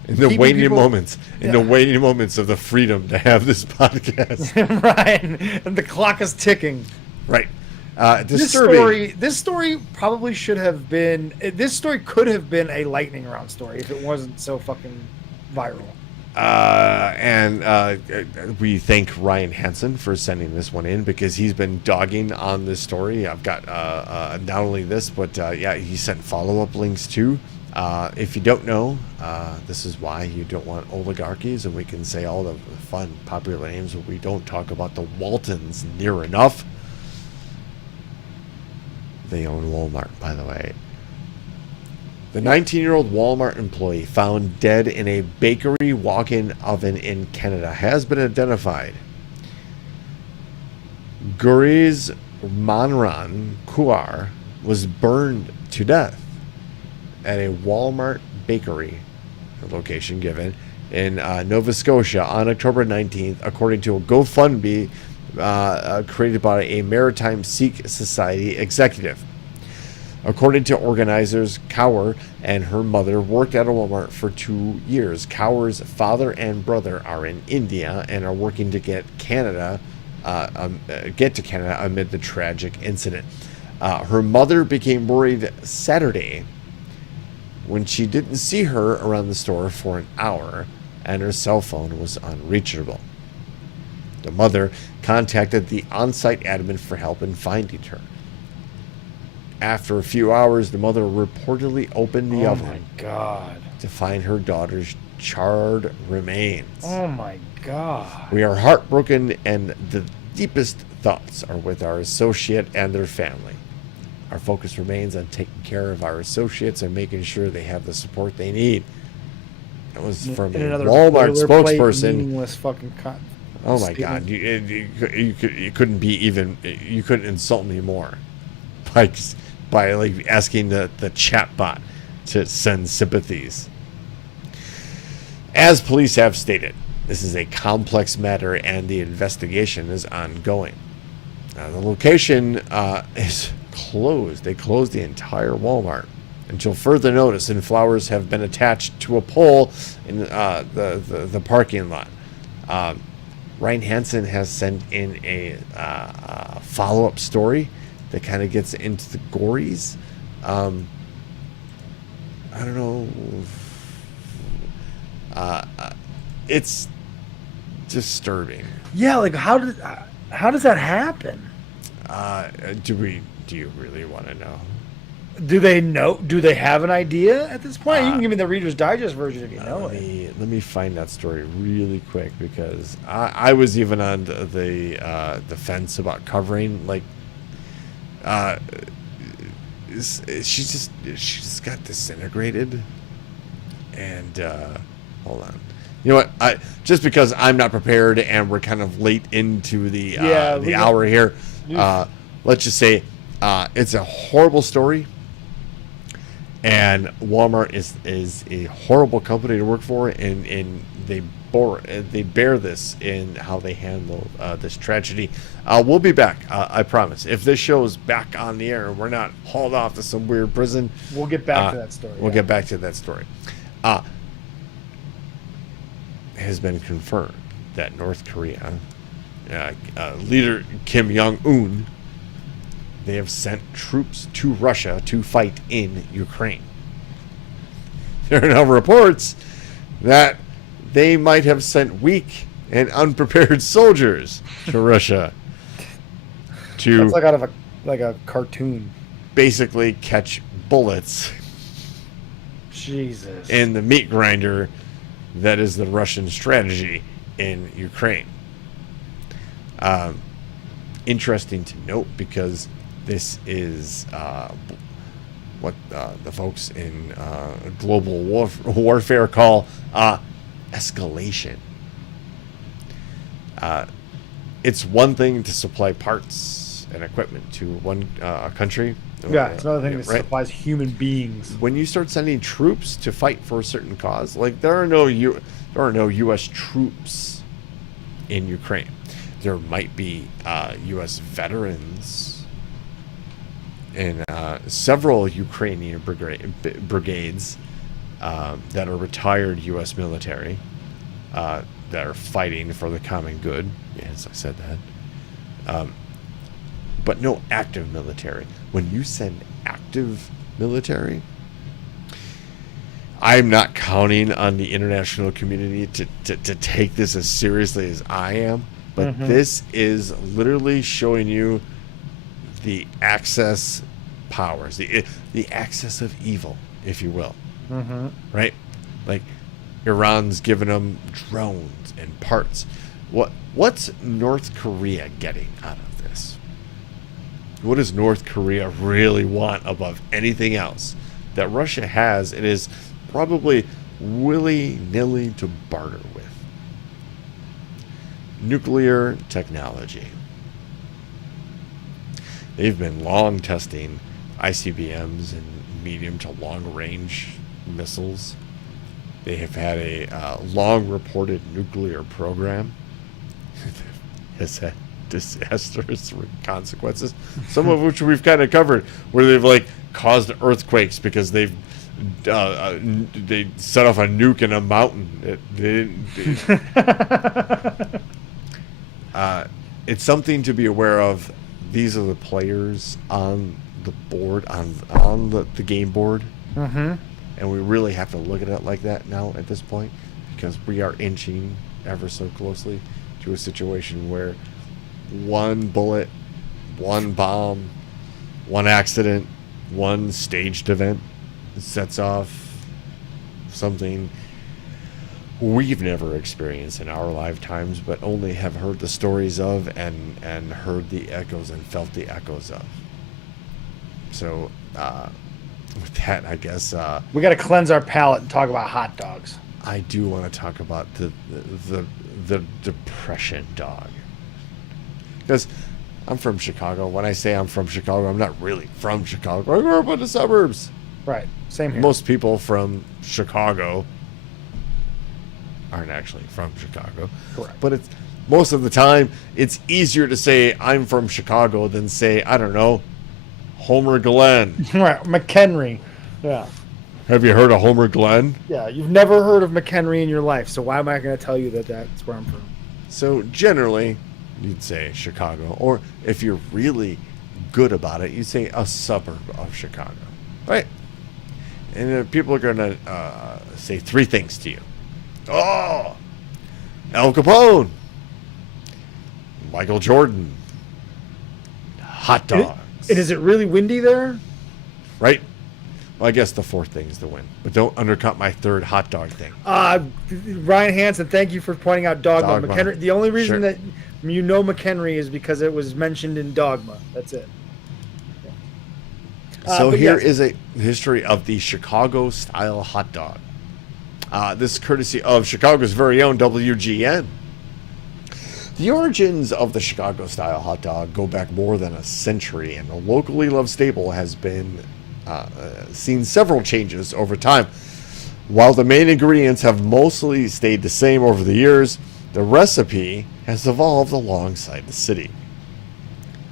In the waning moments. In the waning moments of the freedom to have this podcast. Right. And the clock is ticking. Right. This story probably should have been. This story could have been a lightning round story if it wasn't so fucking viral. And we thank Ryan Hansen for sending this one in, because he's been dogging on this story. I've got not only this, but he sent follow-up links too. If you don't know, this is why you don't want oligarchies, and we can say all the fun, popular names, but we don't talk about the Waltons near enough. They own Walmart, by the way. The 19-year-old Walmart employee found dead in a bakery walk-in oven in Canada has been identified. Guriz Manran Kuar was burned to death at a Walmart bakery, a location given, in Nova Scotia on October 19th, according to a GoFundMe created by a Maritime Sikh Society executive. According to organizers, Kaur and her mother worked at a Walmart for 2 years. Kaur's father and brother are in India and are working to get to Canada amid the tragic incident. Her mother became worried Saturday when she didn't see her around the store for an hour and her cell phone was unreachable. The mother contacted the on-site admin for help in finding her. After a few hours, the mother reportedly opened the oven. Oh my God. To find her daughter's charred remains. Oh my God. We are heartbroken, and the deepest thoughts are with our associate and their family. Our focus remains on taking care of our associates and making sure they have the support they need. That was from a Walmart spokesperson. Meaningless fucking oh my God! You couldn't be even. You couldn't insult me more, by like asking the chatbot to send sympathies. As police have stated, this is a complex matter and the investigation is ongoing. The location is closed. They closed the entire Walmart until further notice, and flowers have been attached to a pole in the parking lot. Ryan Hansen has sent in a follow-up story that kind of gets into the gories. I don't know. It's disturbing. Yeah, like how does that happen? Do you really want to know? Do they know? Do they have an idea at this point? You can give me the Reader's Digest version if you know it. Let me find that story really quick, because I was even on the fence about covering, like, she just got disintegrated, and hold on. You know what? Just because I'm not prepared and we're kind of late into the hour here, let's just say it's a horrible story, and Walmart is a horrible company to work for, and they bear this in how they handle this tragedy. We'll be back, I promise. If this show is back on the air and we're not hauled off to some weird prison, we'll get back to that story. We'll get back to that story. Has been confirmed that North Korea leader Kim Jong-un, they have sent troops to Russia to fight in Ukraine. There are now reports that they might have sent weak and unprepared soldiers to Russia to That's like out of a cartoon. Basically catch bullets Jesus. in the meat grinder that is the Russian strategy in Ukraine. Interesting to note, because this is what the folks in global warfare call escalation. It's one thing to supply parts and equipment to one country. Yeah, it's another thing that right? supplies human beings. When you start sending troops to fight for a certain cause, like there are no U.S. troops in Ukraine. There might be U.S. veterans in several Ukrainian brigades that are retired U.S. military that are fighting for the common good. Yes, I said that. But no active military. When you send active military, I'm not counting on the international community to take this as seriously as I am, but this is literally showing you the Axis powers, the axis of evil, if you will. right? Like Iran's giving them drones and parts. What's North Korea getting out of this? What does North Korea really want above anything else that Russia has and is probably willy-nilly to barter with? Nuclear technology. They've been long testing ICBMs and medium to long-range missiles. They have had a long-reported nuclear program. Has had disastrous consequences, some of which we've kind of covered, where they've like caused earthquakes because they set off a nuke in a mountain. It's something to be aware of. These are the players on the board, on the game board. And we really have to look at it like that now at this point, because we are inching ever so closely to a situation where one bullet, one bomb, one accident, one staged event sets off something we've never experienced in our lifetimes, but only have heard the stories of and heard the echoes and felt the echoes of. So with that, I guess we got to cleanse our palate and talk about hot dogs. I do want to talk about the depression dog, because I'm from Chicago. When I say I'm from Chicago, I'm not really from Chicago. I grew up in the suburbs. Right. Same here. Most people from Chicago aren't actually from Chicago. Correct. But it's most of the time it's easier to say I'm from Chicago than say, I don't know, Homer Glen. Right. McHenry. Yeah. Have you heard of Homer Glen? Yeah. You've never heard of McHenry in your life, so why am I going to tell you that that's where I'm from? So generally, you'd say Chicago, or if you're really good about it, you'd say a suburb of Chicago, right? And people are going to say three things to you. Oh, Al Capone, Michael Jordan, hot dogs. And is it really windy there? Right? Well, I guess the fourth thing is the win. But don't undercut my third hot dog thing. Ryan Hansen, thank you for pointing out Dogma. Dogma. McHenry, the only reason Sure. that you know McHenry is because it was mentioned in Dogma. That's it. So but here yes. is a history of the Chicago-style hot dog. This is courtesy of Chicago's very own WGN. The origins of the Chicago-style hot dog go back more than a century, and the locally loved staple has been seen several changes over time. While the main ingredients have mostly stayed the same over the years, the recipe has evolved alongside the city.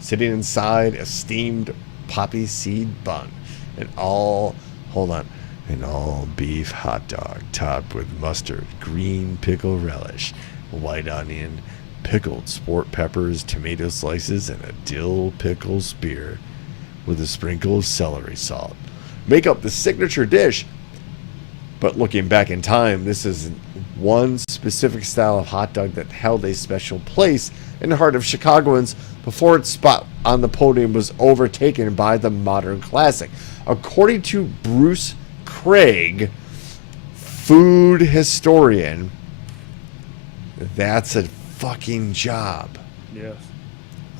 Sitting inside a steamed poppy seed bun, an all beef hot dog topped with mustard, green pickle relish, white onion, pickled sport peppers, tomato slices, and a dill pickle spear with a sprinkle of celery salt make up the signature dish. But looking back in time, this is one specific style of hot dog that held a special place in the heart of Chicagoans before its spot on the podium was overtaken by the modern classic. According to Bruce Craig, food historian, that's a fucking job. Yes.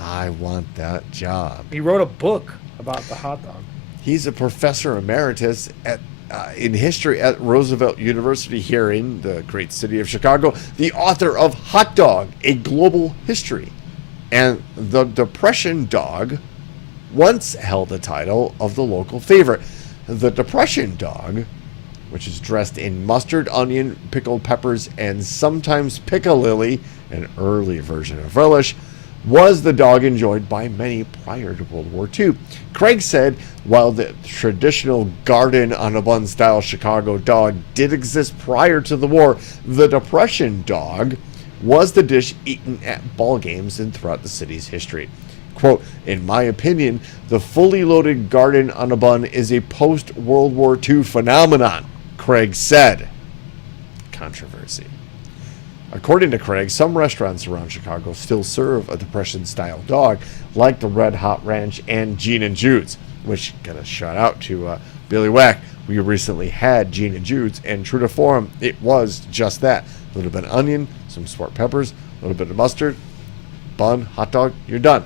I want that job. He wrote a book about the hot dog. He's a professor emeritus in history at Roosevelt University here in the great city of Chicago, the author of Hot Dog, A Global History. And the Depression Dog once held the title of the local favorite. The Depression Dog, which is dressed in mustard, onion, pickled peppers, and sometimes piccalilli, an early version of relish, was the dog enjoyed by many prior to World War II. Craig said, while the traditional garden on a bun style Chicago dog did exist prior to the war, the Depression Dog was the dish eaten at ball games and throughout the city's history. Quote, in my opinion, the fully loaded garden on a bun is a post-World War II phenomenon, Craig said. Controversy. According to Craig, some restaurants around Chicago still serve a Depression-style dog, like the Red Hot Ranch and Gene and Jude's. which got a shout out to Billy Whack. We recently had Gina Jude's, and true to form, it was just that. A little bit of onion, some sport peppers, a little bit of mustard, bun, hot dog, you're done.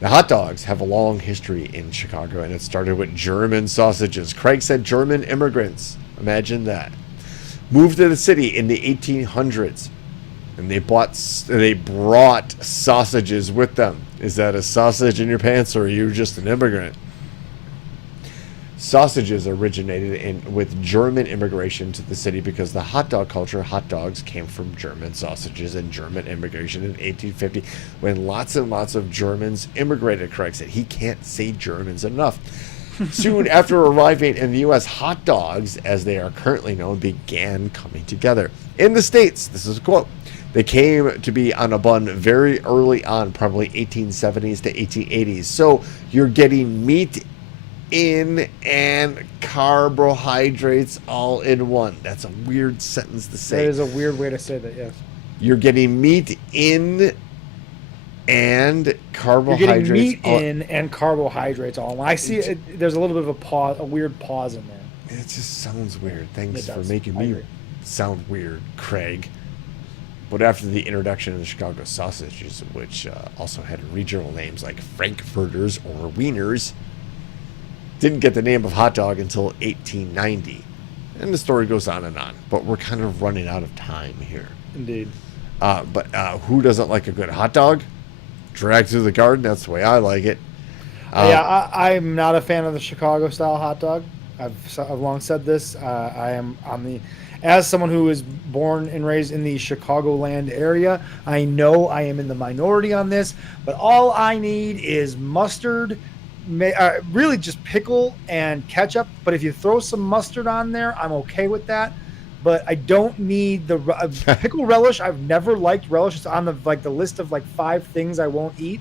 The hot dogs have a long history in Chicago, and it started with German sausages. Craig said German immigrants, imagine that, moved to the city in the 1800s, and they brought sausages with them. Is that a sausage in your pants, or are you just an immigrant? Sausages originated with German immigration to the city because the hot dog culture, hot dogs, came from German sausages and German immigration in 1850 when lots and lots of Germans immigrated. Craig said he can't say Germans enough. Soon after arriving in the U.S., hot dogs, as they are currently known, began coming together. In the States, this is a quote, they came to be on a bun very early on, probably 1870s to 1880s. So you're getting meat in and carbohydrates all in one. That's a weird sentence to say. That is a weird way to say that, yes. You're getting meat in and carbohydrates. You're getting meat in and carbohydrates all in one. I see it, there's a little bit of a pause, a weird pause in there. It just sounds weird. Thanks for does. making I me agree. sound weird, Craig. But after the introduction of the Chicago sausages, which also had regional names like Frankfurters or Wieners, didn't get the name of hot dog until 1890. And the story goes on and on. But we're kind of running out of time here. Indeed. But who doesn't like a good hot dog? Dragged through the garden, that's the way I like it. Yeah, I'm not a fan of the Chicago style hot dog. I've long said this. As someone who was born and raised in the Chicagoland area, I know I am in the minority on this, but all I need is mustard, really just pickle and ketchup. But if you throw some mustard on there, I'm okay with that. But I don't need the pickle relish. I've never liked relish. It's on the list of 5 things I won't eat.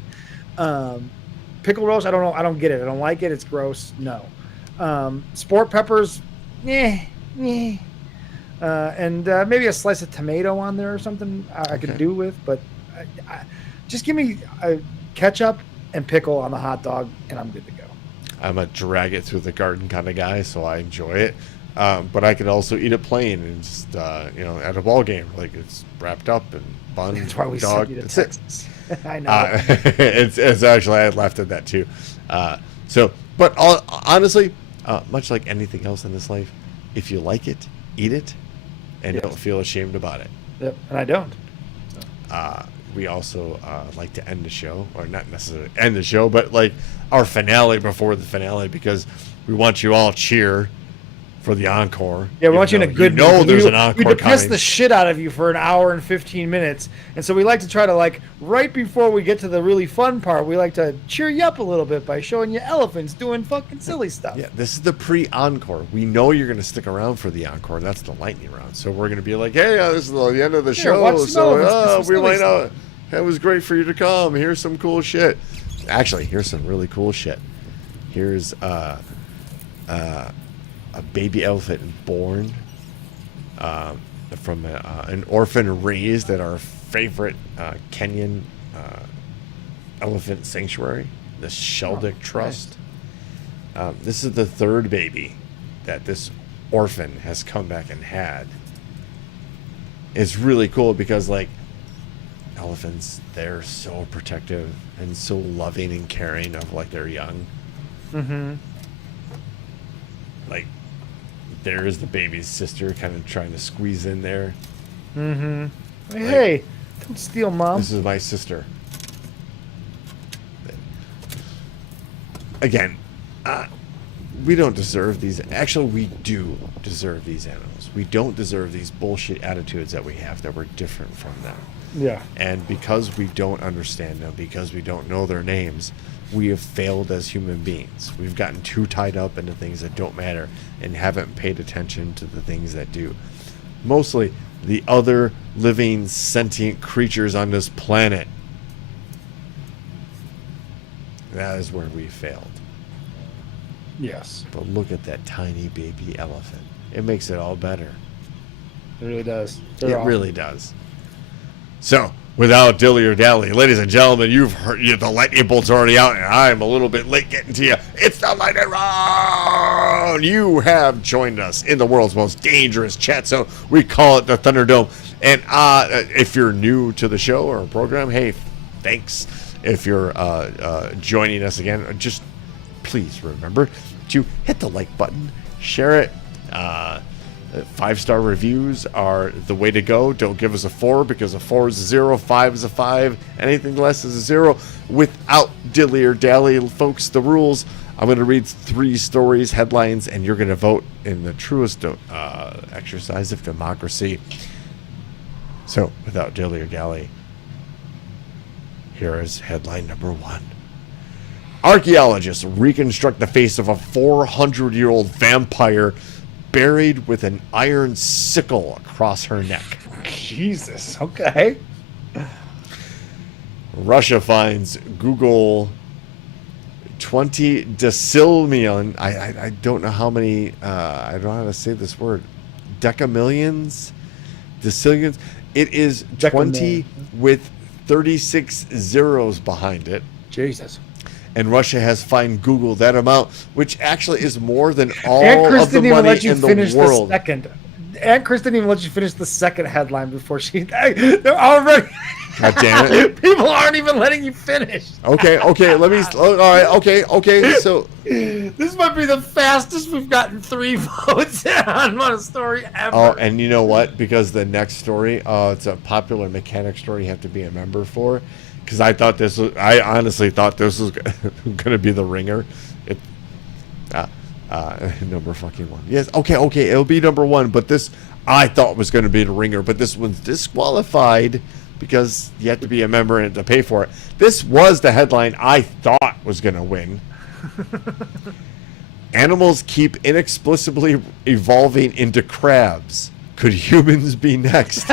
Pickle relish, I don't know. I don't get it. I don't like it. It's gross. No. Sport peppers, and maybe a slice of tomato on there or something I could do with. But just give me ketchup and pickle on the hot dog, and I'm good to go. I'm a drag it through the garden kind of guy, so I enjoy it. But I could also eat it plain and just, at a ball game, like it's wrapped up and bun. That's why we dog. sent you to That's Texas. I know. It's actually, I had laughed at that too. But honestly, much like anything else in this life, if you like it, eat it, and Yes. don't feel ashamed about it. Yep, and I don't. We also like to end the show, or not necessarily end the show, but like our finale before the finale, because we want you all cheer for the encore. Yeah, we want you in a good mood. There's an encore We depress coming. the shit out of you for an hour and 15 minutes. And so we like to try to, right before we get to the really fun part, we like to cheer you up a little bit by showing you elephants doing fucking silly stuff. Yeah, this is the pre-encore. We know you're going to stick around for the encore. That's the lightning round. So we're going to be like, hey, this is the end of the show. watch some So elephants do some we silly might not. stuff. It was great for you to come. Here's some cool shit. Actually, here's some really cool shit. Here's a baby elephant born from an orphan raised at our favorite Kenyan elephant sanctuary, the Sheldick Trust. This is the 3rd baby that this orphan has come back and had. It's really cool because, elephants, they're so protective and so loving and caring of, their young. Mm-hmm. There is the baby's sister kind of trying to squeeze in there. Mm-hmm. Hey, don't steal Mom. This is my sister. Again, we don't deserve these. Actually, we do deserve these animals. We don't deserve these bullshit attitudes that we have, that we're different from them. Yeah. And because we don't understand them, because we don't know their names, we have failed as human beings. We've gotten too tied up into things that don't matter and haven't paid attention to the things that do. Mostly the other living sentient creatures on this planet. That is where we failed. Yes. But look at that tiny baby elephant. It makes it all better. It really does. It really does. So, without dilly or dally. Ladies and gentlemen, you've heard the lightning bolt's already out, and I'm a little bit late getting to you. It's the lightning round. You have joined us in the world's most dangerous chat zone. We call it the Thunderdome. And if you're new to the show or program, hey, thanks. If you're joining us again, just please remember to hit the like button, share it. 5-star reviews are the way to go. Don't give us a 4 because a 4 is a 0, 5 is a 5, anything less is a 0. Without dilly or dally, folks, the rules. I'm going to read 3 stories, headlines, and you're going to vote in the truest exercise of democracy. So, without dilly or dally, here is headline number 1. Archaeologists reconstruct the face of a 400-year-old vampire buried with an iron sickle across her neck. Jesus. Okay. Russia finds Google 20 decillion. I don't know how many. I don't know how to say this word. Decamillions, decillions. It is 20 with 36 zeros behind it. Jesus. And Russia has fined Google that amount, which actually is more than all Aunt Chris of the didn't even money let you in the finish world. the second. Aunt Chris didn't even let you finish the second headline before she. They're already. God damn it! People aren't even letting you finish. Okay. Let me. All right. Okay. So this might be the fastest we've gotten 3 votes on a story ever. Oh, and you know what? Because the next story, it's a popular mechanic story you have to be a member for. Because I honestly thought this was going to be the ringer. Number fucking 1. Yes, okay, it'll be number 1. But this, I thought was going to be the ringer. But this one's disqualified because you have to be a member and to pay for it. This was the headline I thought was going to win. Animals keep inexplicably evolving into crabs. Could humans be next?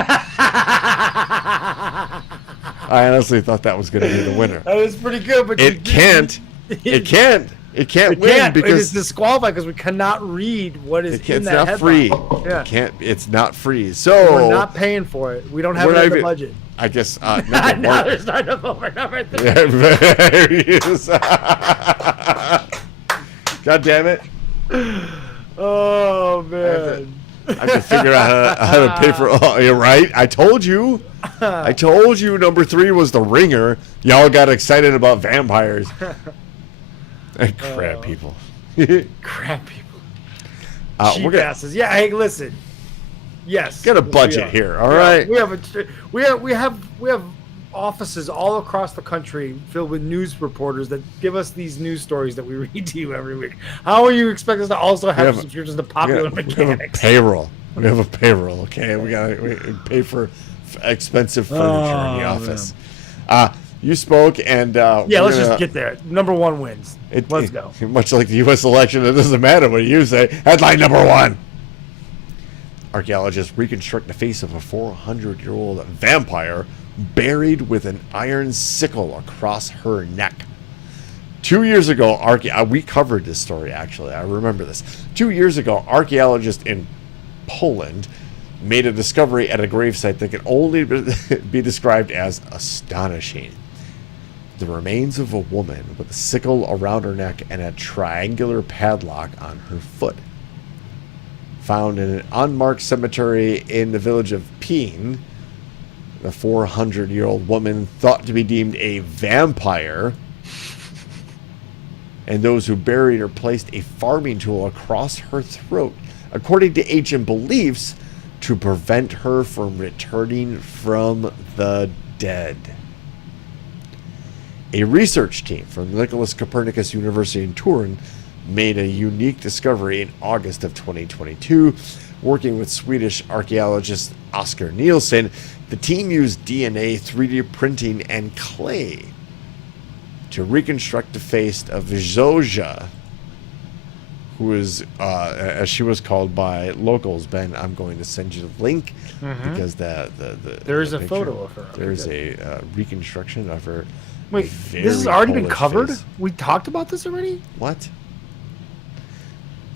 I honestly thought that was going to be the winner. That was pretty good, but It can't win because it is disqualified because we cannot read what is in it's that not free. headline. Yeah. It's not free. So We're not paying for it. We don't have we're it in not the even- budget. I guess Now there's not enough over number 3. There he is. God damn it! Oh man. I have to figure out how to pay for. Oh, you're right. I told you. Number 3 was the ringer. Y'all got excited about vampires. Crap people. Crap people. We're Cheap gonna asses. Yeah, hey, listen. Yes. get a we budget are. here. All right. We have offices all across the country filled with news reporters that give us these news stories that we read to you every week. How are you expect us to also have subscriptions to Popular We have a Mechanics? payroll. We have a payroll. Okay, we pay for expensive furniture in the office. You spoke, and Let's just get there. Number 1 wins. Let's go. Much like the U.S. election, it doesn't matter what you say. Headline number 1: Archaeologists reconstruct the face of a 400-year-old vampire buried with an iron sickle across her neck. 2 years ago, we covered this story, actually. I remember this. 2 years ago, archaeologists in Poland made a discovery at a gravesite that can only be described as astonishing. The remains of a woman with a sickle around her neck and a triangular padlock on her foot. Found in an unmarked cemetery in the village of Peen, the 400-year-old woman thought to be deemed a vampire, and those who buried her placed a farming tool across her throat, according to ancient beliefs, to prevent her from returning from the dead. A research team from the Nicholas Copernicus University in Turin made a unique discovery in August of 2022. Working with Swedish archaeologist Oskar Nielsen, the team used DNA, 3D printing, and clay to reconstruct the face of Zoja, who is, as she was called by locals. Ben, I'm going to send you the link because there is the a photo of her. There is a reconstruction of her. Wait, this has already been covered? We talked about this already? What?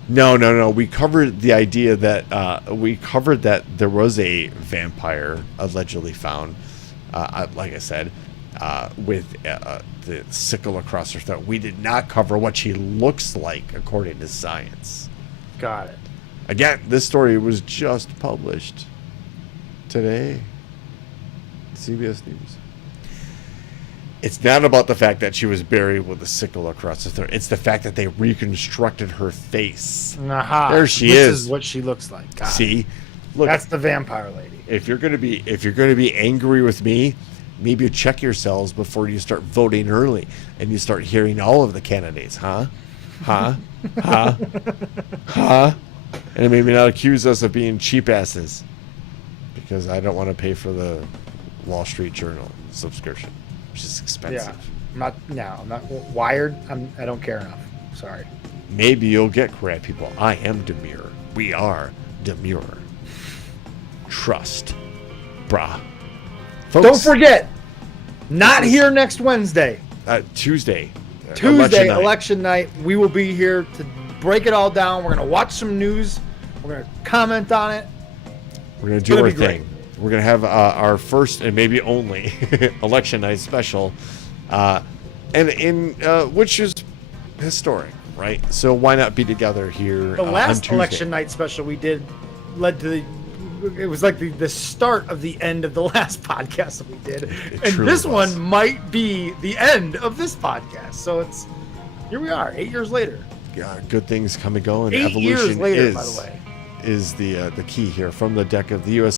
No. We covered the idea that there was a vampire allegedly found like I said, with the sickle across her throat. We did not cover what she looks like according to science. Got it. Again, this story was just published today. CBS News. It's not about the fact that she was buried with a sickle across her throat. It's the fact that they reconstructed her face. Aha. There she this is. This is what she looks like. Got See, it. look, that's the vampire lady. If you're gonna be angry with me, maybe you check yourselves before you start voting early and you start hearing all of the candidates, huh? And maybe not accuse us of being cheap asses, because I don't want to pay for the Wall Street Journal subscription, which is expensive. Yeah, I'm not Wired. I don't care enough. Sorry. Maybe you'll get crap people. I am Demure. We are Demure. Trust, brah. Folks, don't forget, not here next Wednesday. Tuesday, election night. We will be here to break it all down. We're going to watch some news. We're going to comment on it. We're going to do our thing. We're going to have our first and maybe only election night special, which is historic, right? So why not be together here? The last on election night special we did led to it was like the start of the end of the last podcast that we did. And this one might be the end of this podcast. So here we are, 8 years later. Yeah, good things come and go, and 8 evolution years later, by the way, is the key here. From the deck of the U.S.